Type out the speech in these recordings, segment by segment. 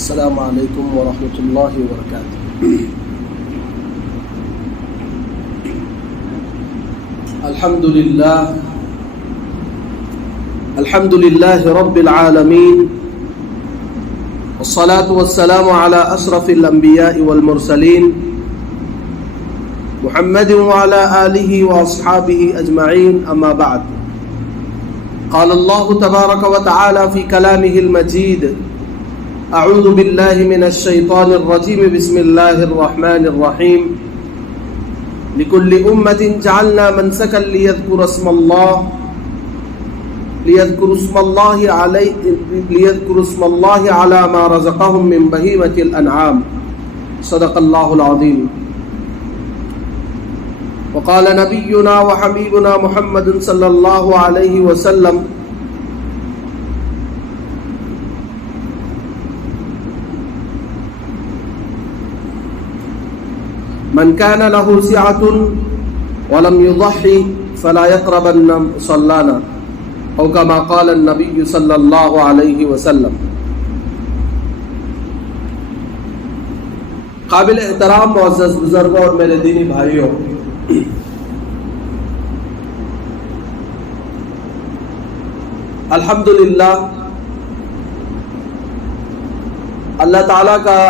السلام علیکم ورحمۃ اللہ وبرکاتہ۔ الحمد للہ رب العالمین، والصلاة والسلام على اشرف الانبیاء والمرسلین، محمد وعلى آلہ واصحابہ اجمعین، اما بعد۔ قال اللہ تبارک وتعالی فی کلامہ المجید: اعوذ باللہ من الشیطان الرجیم، بسم اللہ الرحمن الرحیم۔ لکل امۃ جعلنا منسکا لیذکروا اسم اللہ علی ما رزقہم من بہیمۃ الانعام۔ صدق اللہ العظیم۔ وقال نبینا وحبیبنا محمد صلی اللہ علیہ وسلم: من كان له سعة ولم يضحي فلا يقربن مصلانا، او كما قال النبي صلی اللہ علیہ وسلم۔ قابل احترام معزز بزرگوں اور میرے دینی بھائیوں، الحمدللہ اللہ تعالیٰ کا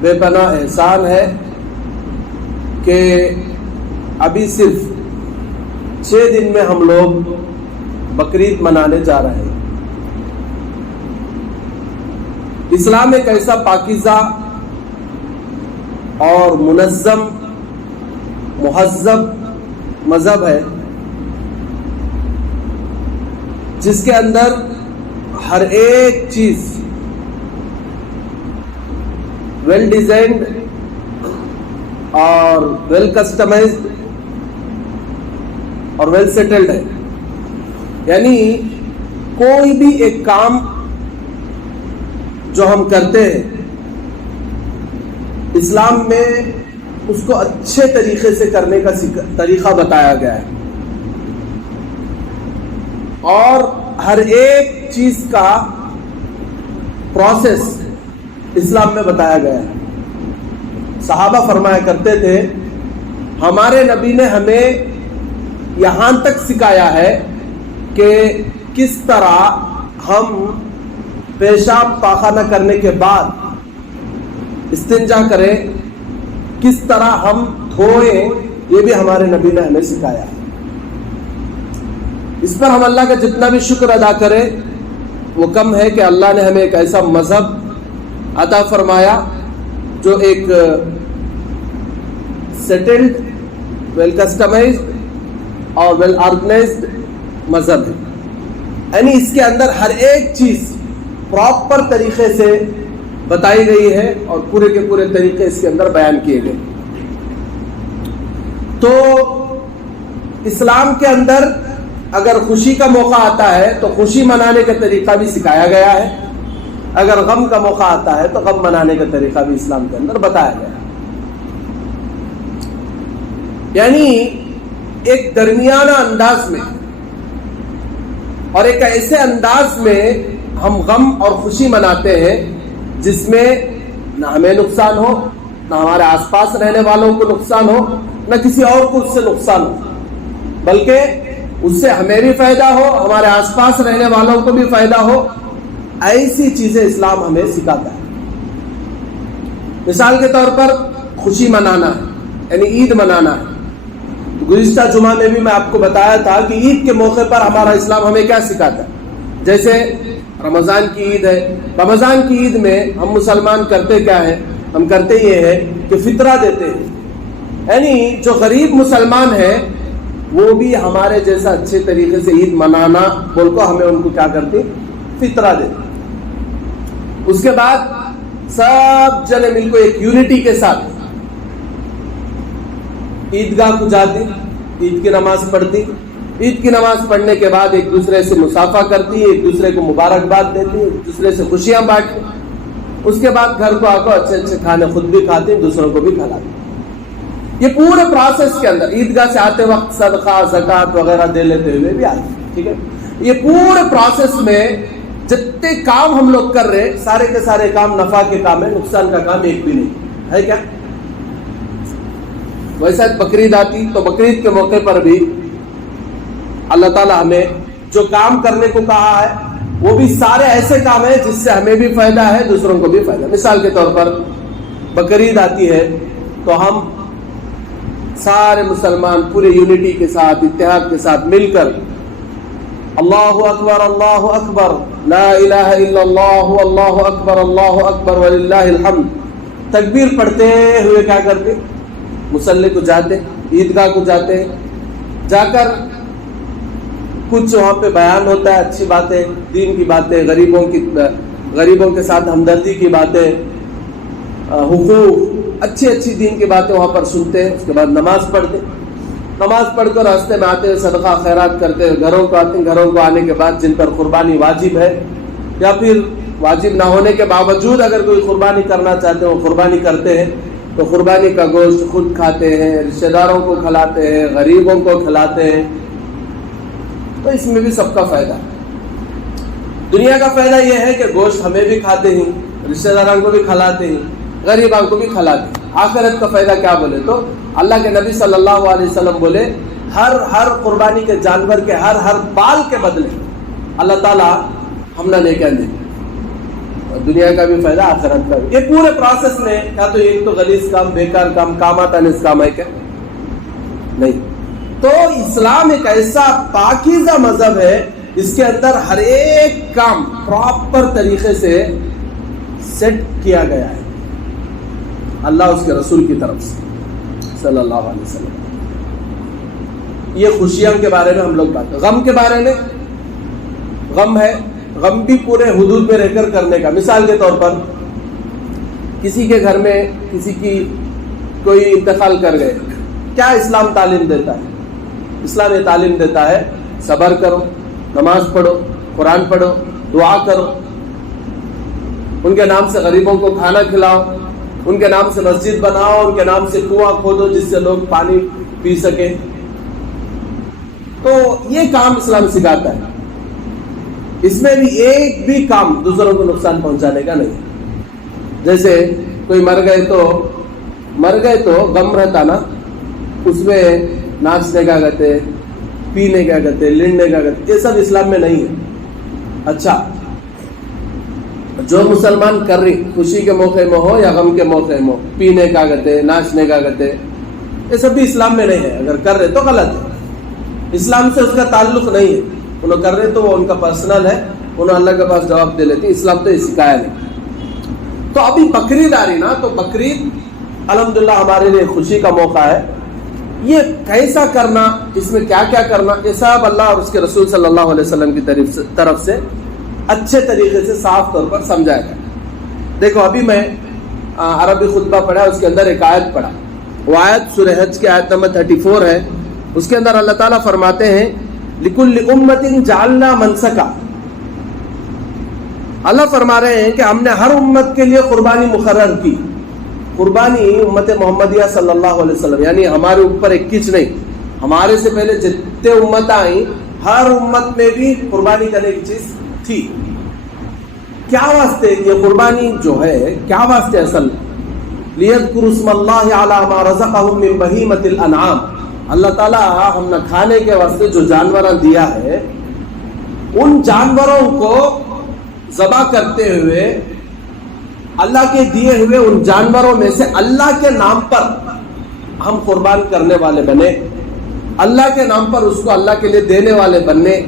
بے پناہ احسان ہے کہ ابھی صرف 6 دن میں ہم لوگ بقرعید منانے جا رہے ہیں۔ اسلام ایک ایسا پاکیزہ اور منظم مہذب مذہب ہے جس کے اندر ہر ایک چیز ویل ڈیزائنڈ اور ویل کسٹمائزڈ اور ویل سیٹلڈ ہے۔ یعنی کوئی بھی ایک کام جو ہم کرتے ہیں اسلام میں اس کو اچھے طریقے سے کرنے کا طریقہ بتایا گیا ہے، اور ہر ایک چیز کا پروسیس اسلام میں بتایا گیا ہے۔ صحابہ فرمایا کرتے تھے ہمارے نبی نے ہمیں یہاں تک سکھایا ہے کہ کس طرح ہم پیشاب پاخانہ کرنے کے بعد استنجا کریں، کس طرح ہم دھوئیں، یہ بھی ہمارے نبی نے ہمیں سکھایا ہے۔ اس پر ہم اللہ کا جتنا بھی شکر ادا کریں وہ کم ہے کہ اللہ نے ہمیں ایک ایسا مذہب عطا فرمایا جو ایک سیٹلڈ، ویل کسٹمائزڈ اور ویل آرگنائزڈ مذہب ہے۔ یعنی اس کے اندر ہر ایک چیز پراپر طریقے سے بتائی گئی ہے اور پورے کے پورے طریقے اس کے اندر بیان کیے گئے۔ تو اسلام کے اندر اگر خوشی کا موقع آتا ہے تو خوشی منانے کا طریقہ بھی سکھایا گیا ہے، اگر غم کا موقع آتا ہے تو غم منانے کا طریقہ بھی اسلام کے اندر بتایا گیا ہے۔ یعنی ایک درمیانہ انداز میں اور ایک ایسے انداز میں ہم غم اور خوشی مناتے ہیں جس میں نہ ہمیں نقصان ہو، نہ ہمارے آس پاس رہنے والوں کو نقصان ہو، نہ کسی اور کو اس سے نقصان ہو، بلکہ اس سے ہمیں بھی فائدہ ہو، ہمارے آس پاس رہنے والوں کو بھی فائدہ ہو۔ ایسی چیزیں اسلام ہمیں سکھاتا ہے۔ مثال کے طور پر خوشی منانا ہے، یعنی عید منانا ہے۔ گزشتہ جمعہ میں بھی میں آپ کو بتایا تھا کہ عید کے موقع پر ہمارا اسلام ہمیں کیا سکھاتا ہے۔ جیسے رمضان کی عید ہے، رمضان کی عید میں ہم مسلمان کرتے کیا ہے؟ ہم کرتے یہ ہے کہ فطرہ دیتے ہیں، یعنی جو غریب مسلمان ہے وہ بھی ہمارے جیسا اچھے طریقے سے عید منانا بول کو ہمیں ان کو کیا کرتے؟ فطرہ دیتے۔ اس کے بعد سب جنے مل کو ایک یونٹی کے ساتھ عیدگاہ کو جاتی، عید کی نماز پڑھتی، عید کی نماز پڑھنے کے بعد ایک دوسرے سے مصافحہ کرتی، ایک دوسرے کو مبارکباد دیتی، ایک دوسرے سے خوشیاں بانٹتی۔ اس کے بعد گھر کو آ کر اچھے اچھے کھانے خود بھی کھاتی، دوسروں کو بھی کھلاتی۔ یہ پورے پروسیس کے اندر عیدگاہ سے آتے وقت صدقہ، زکوٰۃ وغیرہ دے لیتے ہوئے بھی آتی، ٹھیک ہے۔ یہ پورے پروسیس میں جتنے کام ہم لوگ کر رہے سارے کے سارے کام نفع کے کام ہے، نقصان کا کام ایک بھی نہیں ہے. کیا ویسا بقرعید آتی تو بقرعید کے موقع پر بھی اللہ تعالیٰ ہمیں جو کام کرنے کو کہا ہے وہ بھی سارے ایسے کام ہیں جس سے ہمیں بھی فائدہ ہے، دوسروں کو بھی فائدہ. مثال کے طور پر بقرعید آتی ہے تو ہم سارے مسلمان پورے یونٹی کے ساتھ، اتحاد کے ساتھ مل کر اللہ اکبر لا الہ الا اللہ اللہ اکبر وللہ الحمد تکبیر پڑھتے ہوئے کیا کرتے؟ مصلی کو جاتے، عیدگاہ کو جاتے، جا کر کچھ وہاں پہ بیان ہوتا ہے، اچھی باتیں، دین کی باتیں، غریبوں کے ساتھ ہمدردی کی باتیں، حقوق، اچھی دین کی باتیں وہاں پر سنتے ہیں. اس کے بعد نماز پڑھتے، نماز پڑھ کر راستے میں آتے ہوئے صدقہ خیرات کرتے ہوئے گھروں کو آتے ہیں. گھروں کو آنے کے بعد جن پر قربانی واجب ہے یا پھر واجب نہ ہونے کے باوجود اگر کوئی قربانی کرنا چاہتے ہیں وہ قربانی کرتے ہیں، تو قربانی کا گوشت خود کھاتے ہیں، رشتہ داروں کو کھلاتے ہیں، غریبوں کو کھلاتے ہیں. تو اس میں بھی سب کا فائدہ ہے. دنیا کا فائدہ یہ ہے کہ گوشت ہمیں بھی کھاتے ہیں، رشتہ داروں کو بھی کھلاتے ہیں، غریبوں کو بھی کھلاتے ہیں. آخرت کا فائدہ کیا بولے تو اللہ کے نبی صلی اللہ علیہ وسلم بولے ہر قربانی کے جانور کے ہر بال کے بدلے اللہ تعالیٰ ہم نہ لے کے دیں. دنیا کا بھی فائدہ، آخرت کا بھی. یہ پورے پروسیس میں کیا تو ایک تو غلیظ کام، بیکار کام آتا نہیں، اس کام ہے کیا نہیں. تو اسلام ایک ایسا پاکیزہ مذہب ہے، اس کے اندر ہر ایک کام پراپر طریقے سے سیٹ کیا گیا ہے اللہ اس کے رسول کی طرف سے صلی اللہ علیہ وسلم. یہ خوشیوں کے بارے میں ہم لوگ بات کریں. غم کے بارے میں، غم ہے، غم بھی پورے حدود میں رہ کر کرنے کا. مثال کے طور پر کسی کے گھر میں کسی کی کوئی انتقال کر گئے، کیا اسلام تعلیم دیتا ہے؟ اسلام یہ تعلیم دیتا ہے صبر کرو، نماز پڑھو، قرآن پڑھو، دعا کرو، ان کے نام سے غریبوں کو کھانا کھلاؤ، ان کے نام سے مسجد بناؤ، ان کے نام سے کنواں کھودو جس سے لوگ پانی پی سکیں. تو یہ کام اسلام سکھاتا ہے. اس میں بھی ایک بھی کام دوسروں کو نقصان پہنچانے کا نہیں. جیسے کوئی مر گئے تو غم رہتا نا، اس میں ناچنے کا کہتے، پینے کا کہتے، لڑنے کا کہتے، یہ سب اسلام میں نہیں ہے. اچھا، جو مسلمان کر رہی خوشی کے موقع میں ہو یا غم کے موقع میں ہو، پینے کا کہتے، ناچنے کا کہتے، یہ سب بھی اسلام میں نہیں ہے. اگر کر رہے تو غلط ہے، اسلام سے اس کا تعلق نہیں ہے. انہوں کر رہے تو وہ ان کا پرسنل ہے، انہوں اللہ کے پاس جواب دے لیتے. اسلام تو یہ سکھایا نہیں. تو ابھی بقرعید آ رہی نا، تو بقرعید الحمدللہ ہمارے لیے خوشی کا موقع ہے. یہ کیسا کرنا، اس میں کیا کیا کرنا، یہ سب اللہ اور اس کے رسول صلی اللہ علیہ وسلم کی طرف سے اچھے طریقے سے صاف طور پر سمجھایا گیا. دیکھو ابھی میں عربی خطبہ پڑھا، اس کے اندر ایک آیت پڑھا. وہ آیت سورہ حج کی آیت نمبر 34 ہے. اس کے اندر اللہ تعالیٰ فرماتے ہیں لِكُلِّ أُمَّةٍ جَعَلْنَا مَنْسَكًا. اللہ فرما رہے ہیں کہ ہم نے ہر امت کے لیے قربانی مقرر کی. قربانی امت محمدیہ صلی اللہ علیہ وسلم، یعنی ہمارے اوپر ایک کچھ نہیں، ہمارے سے پہلے جتنے امت آئیں ہر امت میں بھی قربانی کرنے کی چیز تھی. کیا واسطے یہ قربانی جو ہے، کیا واسطے اصل؟ لِيَذْكُرُوا اسْمَ اللَّهِ عَلَىٰ مَا رَزَقَهُم مِّن بَهِيمَةِ الْأَنْعَامِ. اللہ تعالیٰ ہم نے کھانے کے واسطے جو جانور دیا ہے، ان جانوروں کو ذبح کرتے ہوئے اللہ کے دیے ہوئے ان جانوروں میں سے اللہ کے نام پر ہم قربان کرنے والے بنے، اللہ کے نام پر اس کو اللہ کے لیے دینے والے بننے.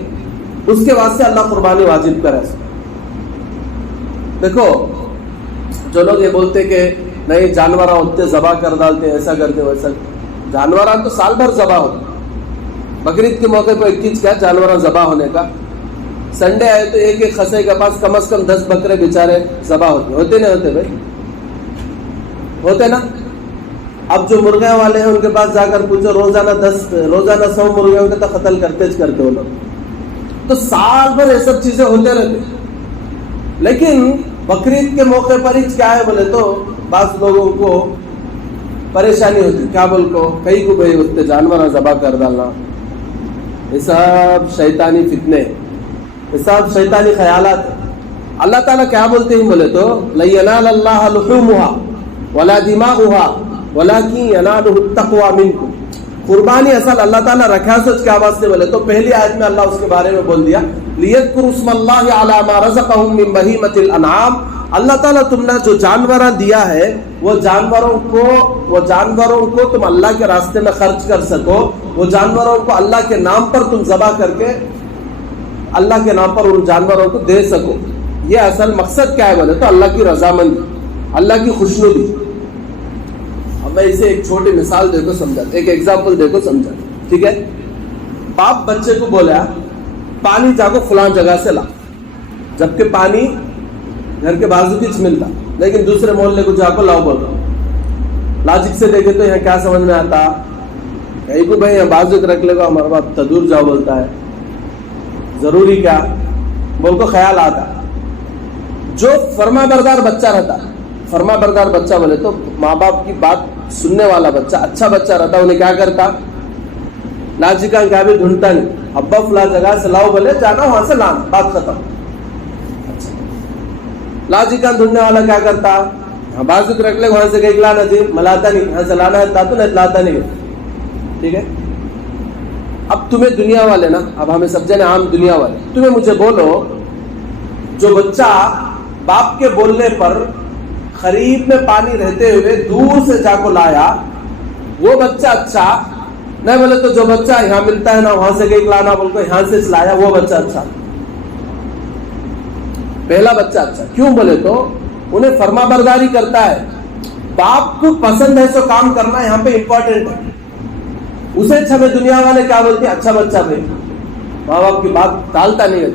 اس کے واسطے اللہ قربانی واجب کرے. دیکھو جو لوگ یہ بولتے کہ نہیں جانوراں ہوتے ذبح کر ڈالتے، ایسا کرتے ویسا، جانوراں تو سال بھر ذبح ہوتے. بقرعید کے موقع پر 21 کیا جانوراں ذبح ہونے کا، سنڈے آئے تو ایک ایک خسے کے پاس کم از کم 10 بکرے بیچارے ذبح ہوتے نہیں ہوتے بھائی، ہوتے نا. اب جو مرغیاں والے ہیں ان کے پاس جا کر پوچھو، روزانہ 100 مرغیوں کے تو قتل کرتے وہ لوگ. تو سال بھر یہ سب چیزیں ہوتے رہتے. لیکن بقرعید کے موقع پر ہی کیا ہے بولے تو بعض لوگوں کو پریشانی ہوتی، کیا بول کو کئی کو بھائی اس جانور ذبح کر ڈالنا. یہ سب شیطانی فتنے، یہ سب شیطانی خیالات ہیں. اللہ تعالیٰ کیا بولتے ہیں بولے تو لَن يَنَالَ اللَّهَ لُحُومُهَا وَلَا دِمَاؤُهَا وَلَكِن يَنَالُهُ التَّقْوَى مِنكُمْ. قربانی اصل اللہ تعالیٰ رکھا سوچ کیا بات سے بولے تو پہلی آیت میں اللہ اس کے بارے میں بول دیا لِيَذْكُرُوا اسْمَ اللَّهِ عَلَى مَا رَزَقَهُم مِّن بَهِيمَةِ الْأَنْعَامِ. اللہ تعالیٰ تم نے جو جانوراں دیا ہے وہ جانوروں کو تم اللہ کے راستے میں خرچ کر سکو, وہ جانوروں کو اللہ کے نام پر تم ذبح کر کے اللہ کے نام پر ان جانوروں کو دے سکو. یہ اصل مقصد کیا ہے بولے تو اللہ کی رضامندی, اللہ کی خوشنودی. اب میں اسے ایک چھوٹی مثال دے کو سمجھاتا, ایک ایگزامپل دے کو سمجھاتا, ٹھیک ہے. باپ بچے کو بولا پانی جا کو فلاں جگہ سے لا, جبکہ پانی گھر کے بازو کچھ ملتا, لیکن دوسرے محلے کو جا کو لاؤ بول رہا. لاجک سے دیکھے تو یہاں کیا سمجھ میں آتا, کہیں کو بھائی بازو رکھ لے گا, ہمارا باپ تدور جاؤ بولتا ہے, ضروری کیا بول کو خیال آتا. جو فرما بردار بچہ رہتا, فرما بردار بچہ بولے تو ماں باپ کی بات سننے والا بچہ, اچھا بچہ رہتا, انہیں کیا کرتا لاجکا کیا بھی ڈھونڈتا نہیں, ابا فلاں جگہ سے لاؤ بولے جانا وہاں سے لانا, بات ختم. لاجکا ڈھونڈنے والا کیا کرتا, ہاں بازو رکھ لے وہاں سے کہیں لانا تھی ملاتا نہیں, یہاں سے لانا ہے تو نہیں لاتا نہیں, ٹھیک ہے. اب تمہیں دنیا والے نا, اب ہمیں سب جنے عام دنیا والے, تمہیں مجھے بولو جو بچہ باپ کے بولنے پر خریف میں پانی رہتے ہوئے دور سے جا کو لایا وہ بچہ اچھا نہیں بولے تو جو بچہ یہاں ملتا ہے نا وہاں سے کہیں لانا بول کو یہاں سے لایا وہ بچہ اچھا, پہلا بچہ اچھا. کیوں بولے تو انہیں فرما برداری کرتا ہے, باپ کو پسند ہے سو کام کرنا یہاں پہ امپورٹنٹ ہے. اسے اچھا میں دنیا والے کیا بولتے ہیں, اچھا بچہ بھائی ماں باپ کی بات ٹالتا نہیں ہے,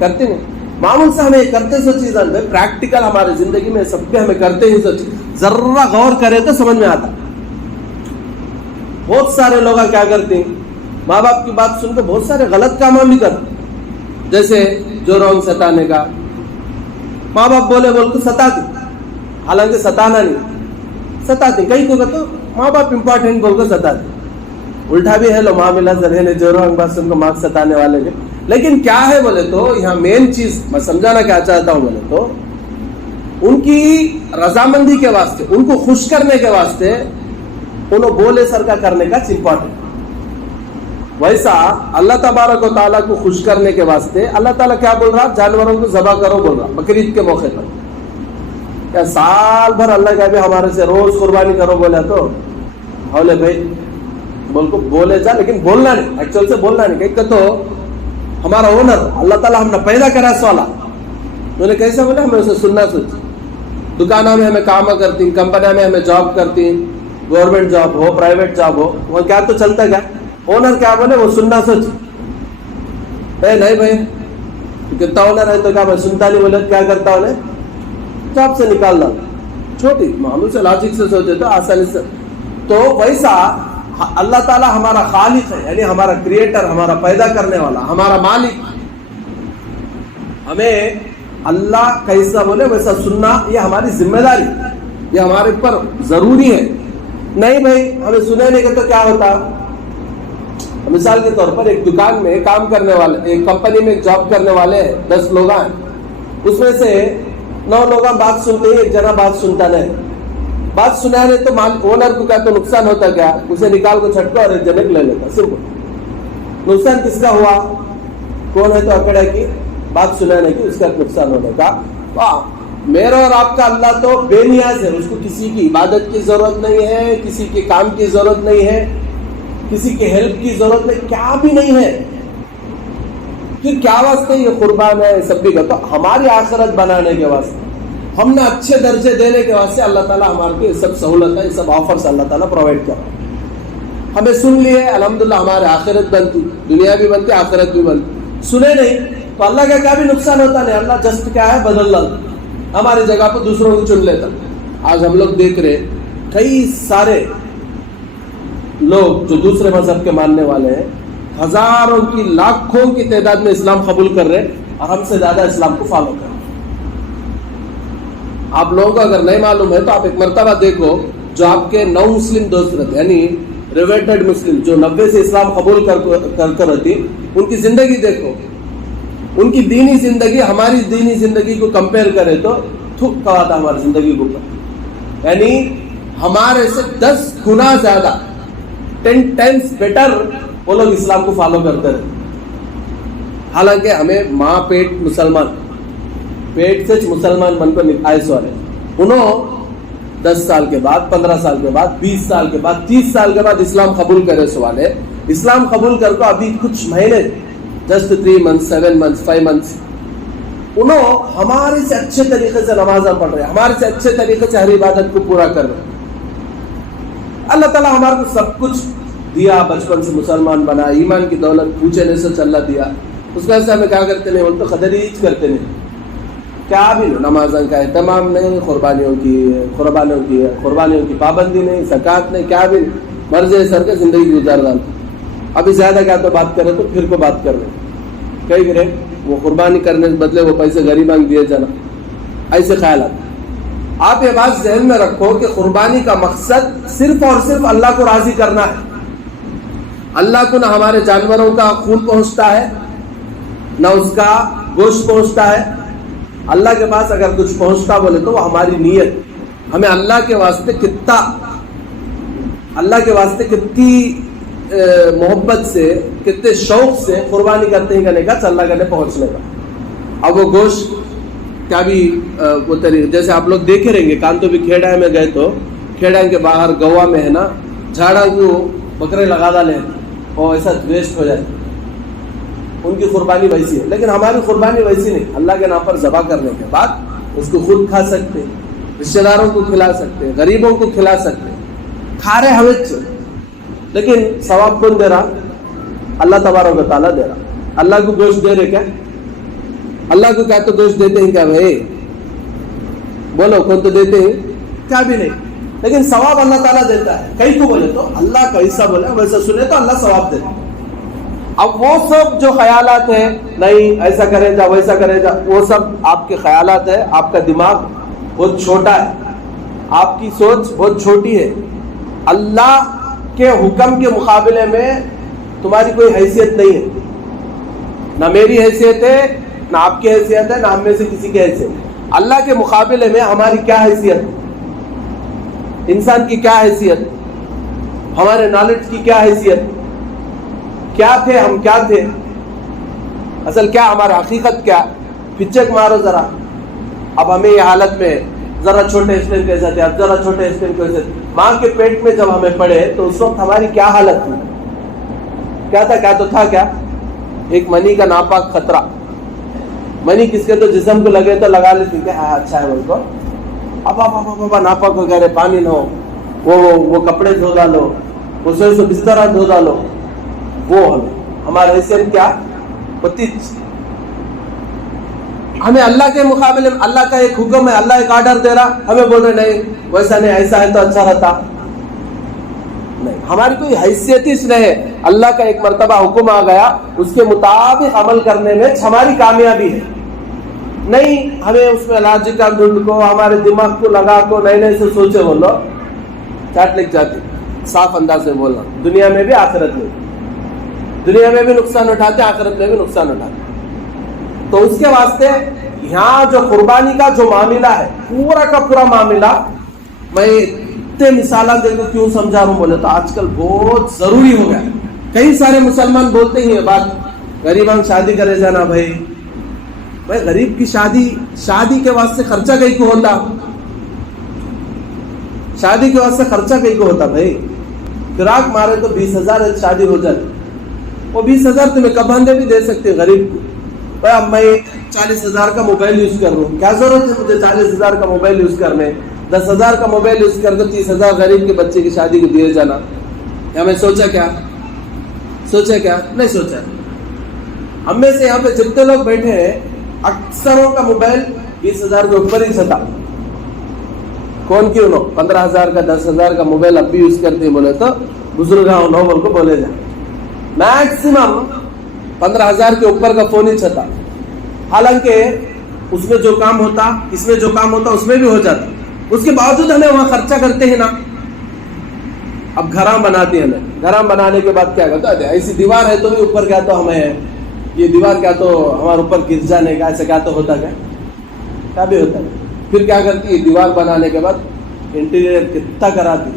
کرتے نہیں. معمول سے ہمیں کرتے سو چیز پریکٹیکل ہماری زندگی میں سب پہ ہمیں کرتے ہی سو چیز, ذرا غور کرے تو سمجھ میں آتا. بہت سارے لوگ کیا کرتے ہیں ماں باپ کی بات سن کے بہت سارے غلط کام بھی کرتے, جیسے جو رونگ ستانے کا, ماں باپ بولے بول کو ستاتے, حالانکہ ستانا نہیں, ستاتے کہیں کو تو ماں باپ امپورٹنٹ بول کو ستاتے. الٹا بھی ہے لو ماں ملا ذرے جو رونگ بات سن کو ماں ستانے والے کے. لیکن کیا ہے بولے تو یہاں مین چیز میں سمجھانا کیا چاہتا ہوں بولے تو ان کی رضامندی کے واسطے, ان کو خوش کرنے کے واسطے انہوں بولے سر کا کرنے کا امپورٹنٹ. ویسا اللہ تبارک و تعالیٰ کو خوش کرنے کے واسطے اللہ تعالیٰ کیا بول رہا, جانوروں کو ذبح کرو بول رہا بقرعید کے موقع پر. کیا سال بھر اللہ کا بھی ہمارے سے روز قربانی کرو بولا تو بولے بھائی بول کو بولے جا, لیکن بولنا نہیں, ایکچوئل سے بولنا نہیں. کہ تو ہمارا اونر اللہ تعالیٰ ہم نے پیدا کرا سوالا, انہوں نے کیسا بولا ہمیں اسے سننا سوچ. دکانوں میں ہمیں کام کرتی, کمپنیوں میں ہمیں جاب کرتی, گورنمنٹ جاب ہو پرائیویٹ جاب ہو, وہ کیا تو چلتا کیا اونر کیا بولے وہ سننا سوچ. نہیں بھائی کتنا اونر ہے تو کیا میں سنتا نہیں بولے, کیا کرتا انہیں جاب سے نکالنا, چھوٹی معمول سے لاجک سے سوچے تو آسانی سے. تو ویسا اللہ تعالیٰ ہمارا خالق ہے, یعنی ہمارا کریٹر, ہمارا پیدا کرنے والا, ہمارا مالک. ہمیں اللہ کیسا بولے ویسا سننا یہ ہماری ذمہ داری, یہ ہمارے پر ضروری ہے. نہیں بھائی ہمیں سنے نہیں کہ تو کیا ہوتا. مثال کے طور پر ایک دکان میں کام کرنے والے, ایک کمپنی میں جاب کرنے والے 10 لوگ ہیں, اس میں سے 9 لوگ بات سنتے ہیں, ایک جنا بات سنتا نہیں. بات سنانے تو اونر کو کیا تو نقصان ہوتا, کیا اسے نکال کو چھٹکا اور ایک جنے کو لے لیتا. صرف نقصان کس کا ہوا, کون ہے تو اکڑا کی بات سنانے کی, اس کا نقصان ہونے کا. میرا اور آپ کا اللہ تو بے نیاز ہے, اس کو کسی کی عبادت کی ضرورت نہیں ہے, کسی کے کام کی ضرورت نہیں ہے, کسی کی ہیلپ کی ضرورت نہیں, کیا بھی نہیں ہے. پھر کیا واسطے یہ قربان ہے سب بھی تو ہماری آخرت بنانے کے واسطے, ہم نے اچھے درجے دینے کے واسطے اللہ تعالیٰ ہمارے کو یہ سب سہولت ہے, سب آفرز اللہ تعالیٰ پرووائڈ کر. ہمیں سن لیے الحمدللہ, ہمارے آخرت بنتی, دنیا بھی بنتی آخرت بھی بنتی. سنے نہیں تو اللہ کا کیا بھی نقصان ہوتا نہیں, اللہ جسٹ کیا ہے بدل لاتا, ہماری جگہ پہ دوسروں کو چن لیتا. آج ہم لوگ دیکھ رہے کئی سارے لوگ جو دوسرے مذہب کے ماننے والے ہیں, ہزاروں کی لاکھوں کی تعداد میں اسلام قبول کر رہے اور ہم سے زیادہ اسلام کو فالو کر رہے. آپ لوگوں کو اگر نہیں معلوم ہے تو آپ ایک مرتبہ دیکھو, جو آپ کے 9 مسلم دوست رہتے, یعنی ریورٹڈ مسلم جو 90 سے اسلام قبول کر رہتی, ان کی زندگی دیکھو. ان کی دینی زندگی ہماری دینی زندگی کو کمپیئر کرے تو تھک کا تھا ہماری زندگی کے اوپر، یعنی ہمارے سے 10 گنا زیادہ 10 times بیٹر وہ لوگ اسلام کو فالو کرتے رہے. حالانکہ ہمیں ماں پیٹ مسلمان، پیٹ سے مسلمان من کو نکائے سوارے، انہوں 10 سال کے بعد، 15 سال کے بعد، 20 سال کے بعد، 30 سال کے بعد اسلام قبول کرے سوالے. اسلام قبول کر کو ابھی کچھ مہینے، جسٹ 3 months 7 months 5 months، انہوں ہمارے سے اچھے طریقے سے نمازاں پڑھ رہے، ہمارے سے اچھے طریقے سے ہر عبادت کو پورا کر رہے. اللہ تعالیٰ ہمارے کو سب کچھ دیا، بچپن سے مسلمان بنا، ایمان کی دولت پوچھے نہیں سے اللہ دیا. اس کا ایسا ہمیں کیا کرتے نہیں، وہ تو قدر ہی کرتے نہیں، کیا بھی نمازوں کا اہتمام نہیں، قربانیوں کی پابندی نہیں، زکوٰۃ نہیں، کیا بھی مرضی سر کے زندگی گزار رہا. ابھی زیادہ کیا تو بات کرے تو پھر کو بات کر رہے کئی گرے وہ قربانی کرنے کے بدلے وہ پیسے غریباں دیے جانا، ایسے خیالات. آپ یہ بات ذہن میں رکھو کہ قربانی کا مقصد صرف اور صرف اللہ کو راضی کرنا ہے. اللہ کو نہ ہمارے جانوروں کا خون پہنچتا ہے، نہ اس کا گوشت پہنچتا ہے. اللہ کے پاس اگر کچھ پہنچتا بولے تو وہ ہماری نیت، ہمیں اللہ کے واسطے کتنی محبت سے، کتنے شوق سے قربانی کرتے ہیں کرنے کا، اللہ کرنے پہنچنے کا. اب وہ گوشت کیا بھی وہ طریقے جیسے آپ لوگ دیکھے رہیں گے، کانتو بھی کھیڑا میں گئے تو کھیڑا کے باہر گوا میں ہے نا، جھاڑا کو بکرے لگا ڈالے اور ایسا ویسٹ ہو جائے. ان کی قربانی ویسی ہے، لیکن ہماری قربانی ویسی نہیں. اللہ کے نام پر ذبح کرنے کے بعد اس کو خود کھا سکتے، رشتے داروں کو کھلا سکتے، غریبوں کو کھلا سکتے، کھا رہے ہمیں. لیکن ثواب کون دے رہا؟ اللہ تبارک و تعالیٰ دے رہا. اللہ کو گوشت دے رہے کیا؟ اللہ کو کیا تو گوشت دیتے ہیں کیا بھائی؟ بولو کون تو دیتے ہیں؟ کیا بھی نہیں. لیکن ثواب اللہ تعالیٰ دیتا ہے. کئی کو بولے تو اللہ کیسا بولے ویسا سنے تو اللہ ثواب دیتا ہے. اب وہ سب جو خیالات ہیں، نہیں ایسا کرے جا ویسا کرے جا، وہ سب آپ کے خیالات ہے. آپ کا دماغ بہت چھوٹا ہے، آپ کی سوچ بہت چھوٹی ہے. اللہ کے حکم کے مقابلے میں تمہاری کوئی حیثیت نہیں ہے. نہ میری حیثیت ہے، نہ آپ کی حیثیت ہے، نہ ہم میں سے کسی کی حیثیت. اللہ کے مقابلے میں ہماری کیا حیثیت، انسان کی کیا حیثیت، ہمارے نالج کی کیا حیثیت، کیا تھے ہم، کیا تھے اصل، کیا ہمارا حقیقت، کیا پچک مارو ذرا. اب ہمیں یہ حالت میں ذرا چھوٹے اسٹین کیسے تھے، اب ذرا چھوٹے اسٹین کیسے تھے. ماں کے پیٹ میں جب ہمیں پڑے تو اس وقت ہماری کیا حالت تھی، کیا تھا، کیا تو تھا کیا؟ ایک منی کا ناپاک خطرہ. منی کس کے تو جسم کو لگے تو لگا لیتی کہ اچھا ہے بول کو، اب ناپاک ہو گئے، پانی نہ ہو، وہ کپڑے دھو ڈالو، اسے بستر دھو ڈالو. وہ ہمارا حیثیت کیا ہوتی. ہمیں اللہ کے مقابلے میں اللہ کا ایک حکم ہے، اللہ ایک آرڈر دے رہا، ہمیں بول رہے نہیں ویسا نہیں، ایسا ہے تو اچھا رہتا. نہیں، ہماری کوئی حیثیت ہی نہیں ہے. اللہ کا ایک مرتبہ حکم آ گیا، اس کے مطابق عمل کرنے میں ہماری کامیابی ہے. نہیں ہمیں اس میں لاجیکل ڈھونڈ کو، ہمارے دماغ کو لگا کو نئے نئے سے سوچے بولو، چاٹ لکھ جاتی. صاف انداز میں بولنا، دنیا میں بھی آخرت میں، دنیا میں بھی نقصان اٹھاتے، آخرت میں بھی نقصان اٹھاتے. تو اس کے واسطے یہاں جو قربانی کا جو معاملہ ہے، پورا کا پورا معاملہ، میں اتنے مثالات دے دوں کیوں سمجھا رہا ہوں بولے تو آج کل بہت ضروری ہو گیا. کئی سارے مسلمان بولتے ہی یہ بات، غریبان شادی کرے جانا. بھائی غریب کی شادی کے واسطے خرچہ کئی کو ہوتا، شادی کے واسطے خرچہ کئی کو ہوتا. بھائی فراق مارے تو 20,000 شادی ہو جاتی. وہ 20,000 تمہیں کباندے بھی دے سکتے غریب کو. اب میں 40,000 کا موبائل یوز کر رہا ہوں، کیا ضرورت ہے مجھے 40,000 کا موبائل یوز کرنے؟ 10,000 کا موبائل یوز کر کے 30,000 غریب کے بچے کی شادی کو دیے جانا. یا میں سوچا کیا نہیں سوچا. ہم میں سے یہاں پہ جتنے لوگ بیٹھے ہیں اکثروں کا موبائل 20,000 کے اوپر ہی چلتا. کون کیوں نو 15,000 کا 10,000 کا موبائل اب بھی یوز کرتے ہیں بولے تو بزرگ نو بول کو بولے جائیں. میکسیمم 15,000 کے اوپر کا فون ہی چلتا. حالانکہ اس میں جو کام ہوتا، اس میں جو کام ہوتا، اس میں بھی ہو جاتا. اس کے باوجود ہمیں وہاں خرچہ کرتے ہیں نا. اب گھراں بناتے ہیں، ہمیں گھراں بنانے کے بعد کیا کرتا ہے، ایسی دیوار ہے تو بھی اوپر کیا تو ہمیں یہ دیوار کیا تو ہمارے اوپر گر جانے کا ایسا کیا تو ہوتا کیا بھی ہوتا ہے. پھر کیا کرتی ہے, دیوار بنانے کے بعد انٹیریئر کتنا کراتی,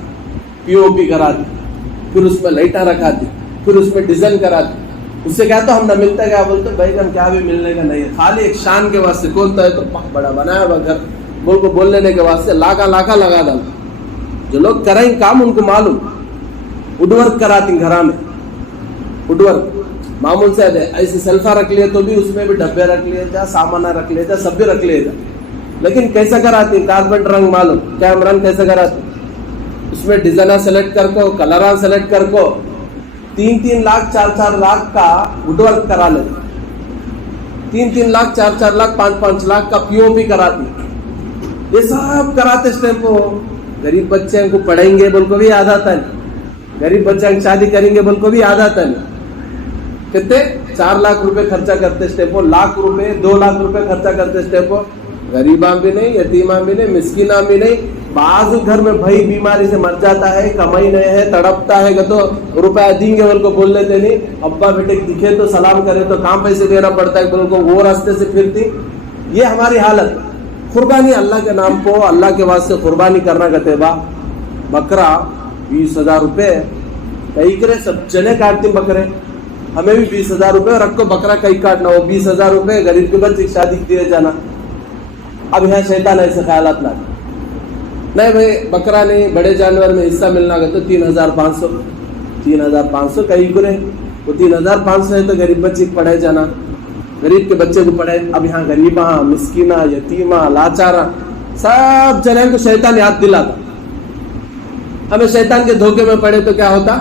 پی او پی کراتی, پھر اس میں لائٹاں رکھاتی, پھر اس میں ڈیزائن کراتی. اس سے کیا تو ہم نہ ملتا کیا بولتے بھائی ہم کیا بھی ملنے کا نہیں ہے, خالی ایک شان کے واسطے کھولتا ہے تو بڑا بنایا ہوا گھر بول کو بول لینے کے واسطے لاکھا لگا ڈالتا. جو لوگ کریں کام ان کو معلوم, وڈ ورک کراتی گھر میں, وڈ ورک معمول سے ایسے سیلفا رکھ لیے تو بھی اس میں بھی ڈبے رکھ لیے جا, سامان رکھ لیے جا, سب بھی رکھ لیے جا. لیکن کیسا کراتی, کارپیٹ رنگ معلوم کیا رنگ کیسا کراتی, اس میں ڈیزائن سلیکٹ کر کو, کلر سلیکٹ کر کو 3 لاکھ 4 لاکھ کا وڈ ورک کرا لیتے, 3 لاکھ 4 لاکھ 5 لاکھ کا پی او پی کراتی. یہ سب کراتے اسٹیپ کو. غریب بچے کو پڑھیں گے بول کو بھی یاد آتا نہیں, غریب بچے شادی کریں گے بول کو بھی یاد آتا نہیں. کتنے 4 لاکھ روپے خرچہ کرتے اسٹیپو, لاکھ روپے 2 لاکھ روپے خرچہ کرتے اسٹیپو. غریباں بھی نہیں, یتیماں بھی نہیں, مسکیناں بھی نہیں. بعض گھر میں بھائی بیماری سے مر جاتا ہے, کمائی نہیں ہے, تڑپتا ہے کہ تو روپیہ دیں گے بول کو بول لیتے نہیں. ابا بیٹے دکھے تو سلام کرے تو کام پیسے دینا پڑتا ہے بول کو, وہ راستے سے پھرتی. یہ ہماری حالت. قربانی اللہ کے نام کو, اللہ کے واسطے قربانی کرنا کہتے با. بکرا 20,000 روپے کئی کرے, سب جنے کاٹتی بکرے. ہمیں بھی 20,000 روپے رکھ کو بکرا کئی کاٹنا, وہ 20,000 روپے غریب کے بچے کی شادی دیے جانا. اب یہاں شیطان ایسے خیالات لاتے نہیں بھائی, بکرا نہیں بڑے جانور میں حصہ ملنا کا تو 3,500 کئی کرے, وہ 3,500 ہے تو غریب بچے کو پڑھے جانا, غریب کے بچے کو پڑھے. اب یہاں غریباں, مسکینہ, یتیمہ, لاچارہ سب جنے کو شیطان یاد دلاتا. ہمیں شیطان کے دھوکے میں پڑے تو کیا ہوتا,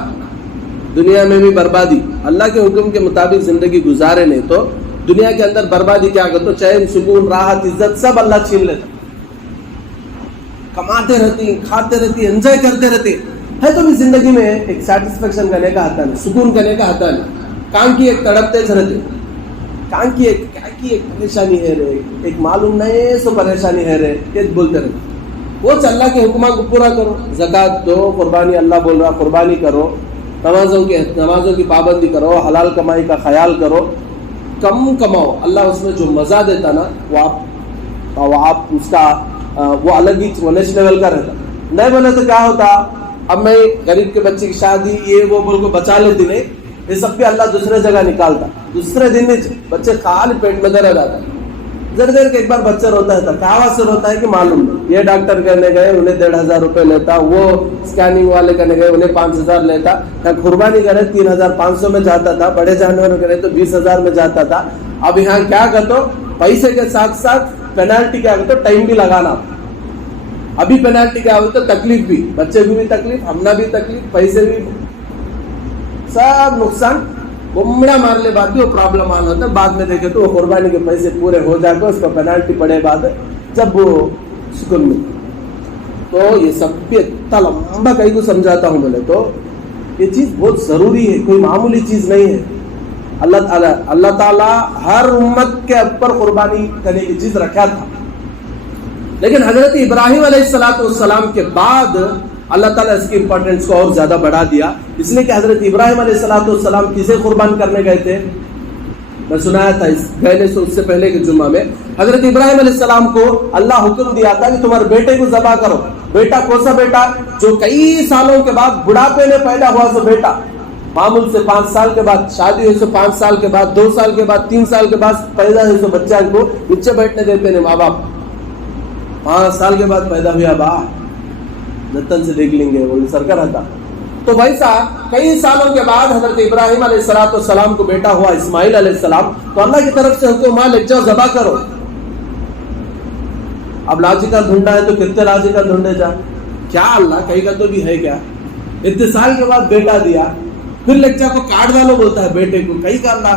دنیا میں بھی بربادی. اللہ کے حکم کے مطابق زندگی گزارے نہیں تو دنیا کے اندر بربادی کیا کرتا, چین, سکون, راحت, عزت سب اللہ چھین لیتا. کماتے رہتی, کھاتے رہتی, انجوائے کرتے رہتے ہے تو بھی زندگی میں ایک سیٹسفیکشن کرنے کا آتا نہیں, سکون کرنے کا آتا نہیں. کام کی ایک تڑپتے رہتے, کام کی ایک کیا کی ایک پریشانی ہے رے, ایک معلوم نہیں سو پریشانی ہے رے, یہ بولتے رہتے. وہ اللہ کے حکمہ کو پورا کرو, زکات دو, قربانی اللہ بول رہا قربانی کرو, نمازوں کی پابندی کرو, حلال کمائی کا خیال کرو, کم کماؤ. اللہ اس میں جو مزہ دیتا نا وہ آپ اس کا وہ الگ ہی نیکسٹ لیول کا رہتا. نہیں بولے تو کیا ہوتا, اب میں غریب کے بچے کی شادی یہ وہ بول کو بچا لیتی نہیں, یہ سب بھی اللہ دوسرے جگہ نکالتا. دوسرے دن بچے خالی پیٹ میں درد آتا. زر دیر کے ایک بار بچہ روتا ہے, کیا آواز سے روتا ہے کہ معلوم نہیں. یہ ڈاکٹر کرنے گئے انہیں 1,500 روپے لیتا, وہ اسکیننگ والے کرنے گئے انہیں 5,000 لیتا. قربانی کرے 3,500 میں جاتا تھا, بڑے جانور کرے تو 20,000 میں جاتا تھا. اب یہاں کیا کرتا, پیسے کے ساتھ ساتھ پینالٹی کیا کرتا, ٹائم بھی لگانا. ابھی پینالٹی کیا ہوتا, تکلیف بھی, بچے کو بھی تکلیف, ہمنا بھی تکلیف, پیسے بھی, سب نقصان. بمڑا مار لے بعد بھی وہ پرابلم آنا ہوتا ہے. بعد میں دیکھے تو وہ قربانی کے پیسے پورے ہو جا کر اس کو پینالٹی پڑے بعد جب وہ سکون ملتا. تو یہ سب بھی اتنا لمبا کہیں کو سمجھاتا ہوں بولے تو یہ چیز بہت ضروری ہے, کوئی معمولی چیز نہیں ہے. اللہ تعالیٰ ہر امت کے اوپر قربانی کرنے کی چیز رکھا تھا, لیکن حضرت ابراہیم علیہ السلام کے بعد اللہ تعالیٰ اس کی امپورٹنس کو اور زیادہ بڑھا دیا. اس لیے کہ حضرت ابراہیم علیہ السلام کسے قربان کرنے گئے تھے, میں سنایا تھا اس سے پہلے کے جمعہ میں. حضرت ابراہیم علیہ السلام کو اللہ حکم دیا تھا کہ تمہارے بیٹے کو ذبح کرو. بیٹا کون سا بیٹا, جو کئی سالوں کے بعد بڑھاپے میں پیدا ہوا سو بیٹا. معمول سے 5 سال کے بعد شادی ہوئی, 5 سال کے بعد 2 سال کے بعد 3 سال کے بعد پیدا ہوئی, بچہ کو نیچے بیٹھنے دیتے ہیں ماں باپ. 5 سال کے بعد پیدا ہوا با, جتن سے دیکھ لیں گے وہ سر کا رہتا. تو بھائی صاحب کئی سالوں کے بعد حضرت ابراہیم علیہ السلام کو بیٹا ہوا اسماعیل علیہ السلام. تو اللہ کی طرف سے حکم ماں لے جاؤ ذبح کرو. اب لاجیکل ڈھونڈا ہے تو کتنے لاجیکل ڈھونڈے جا, کیا اللہ کہیں کا تو بھی ہے کیا. اتنے سال کے بعد بیٹا دیا, پھر لچا کو کاٹ ڈالو بولتا ہے بیٹے کو. کہیں کا اللہ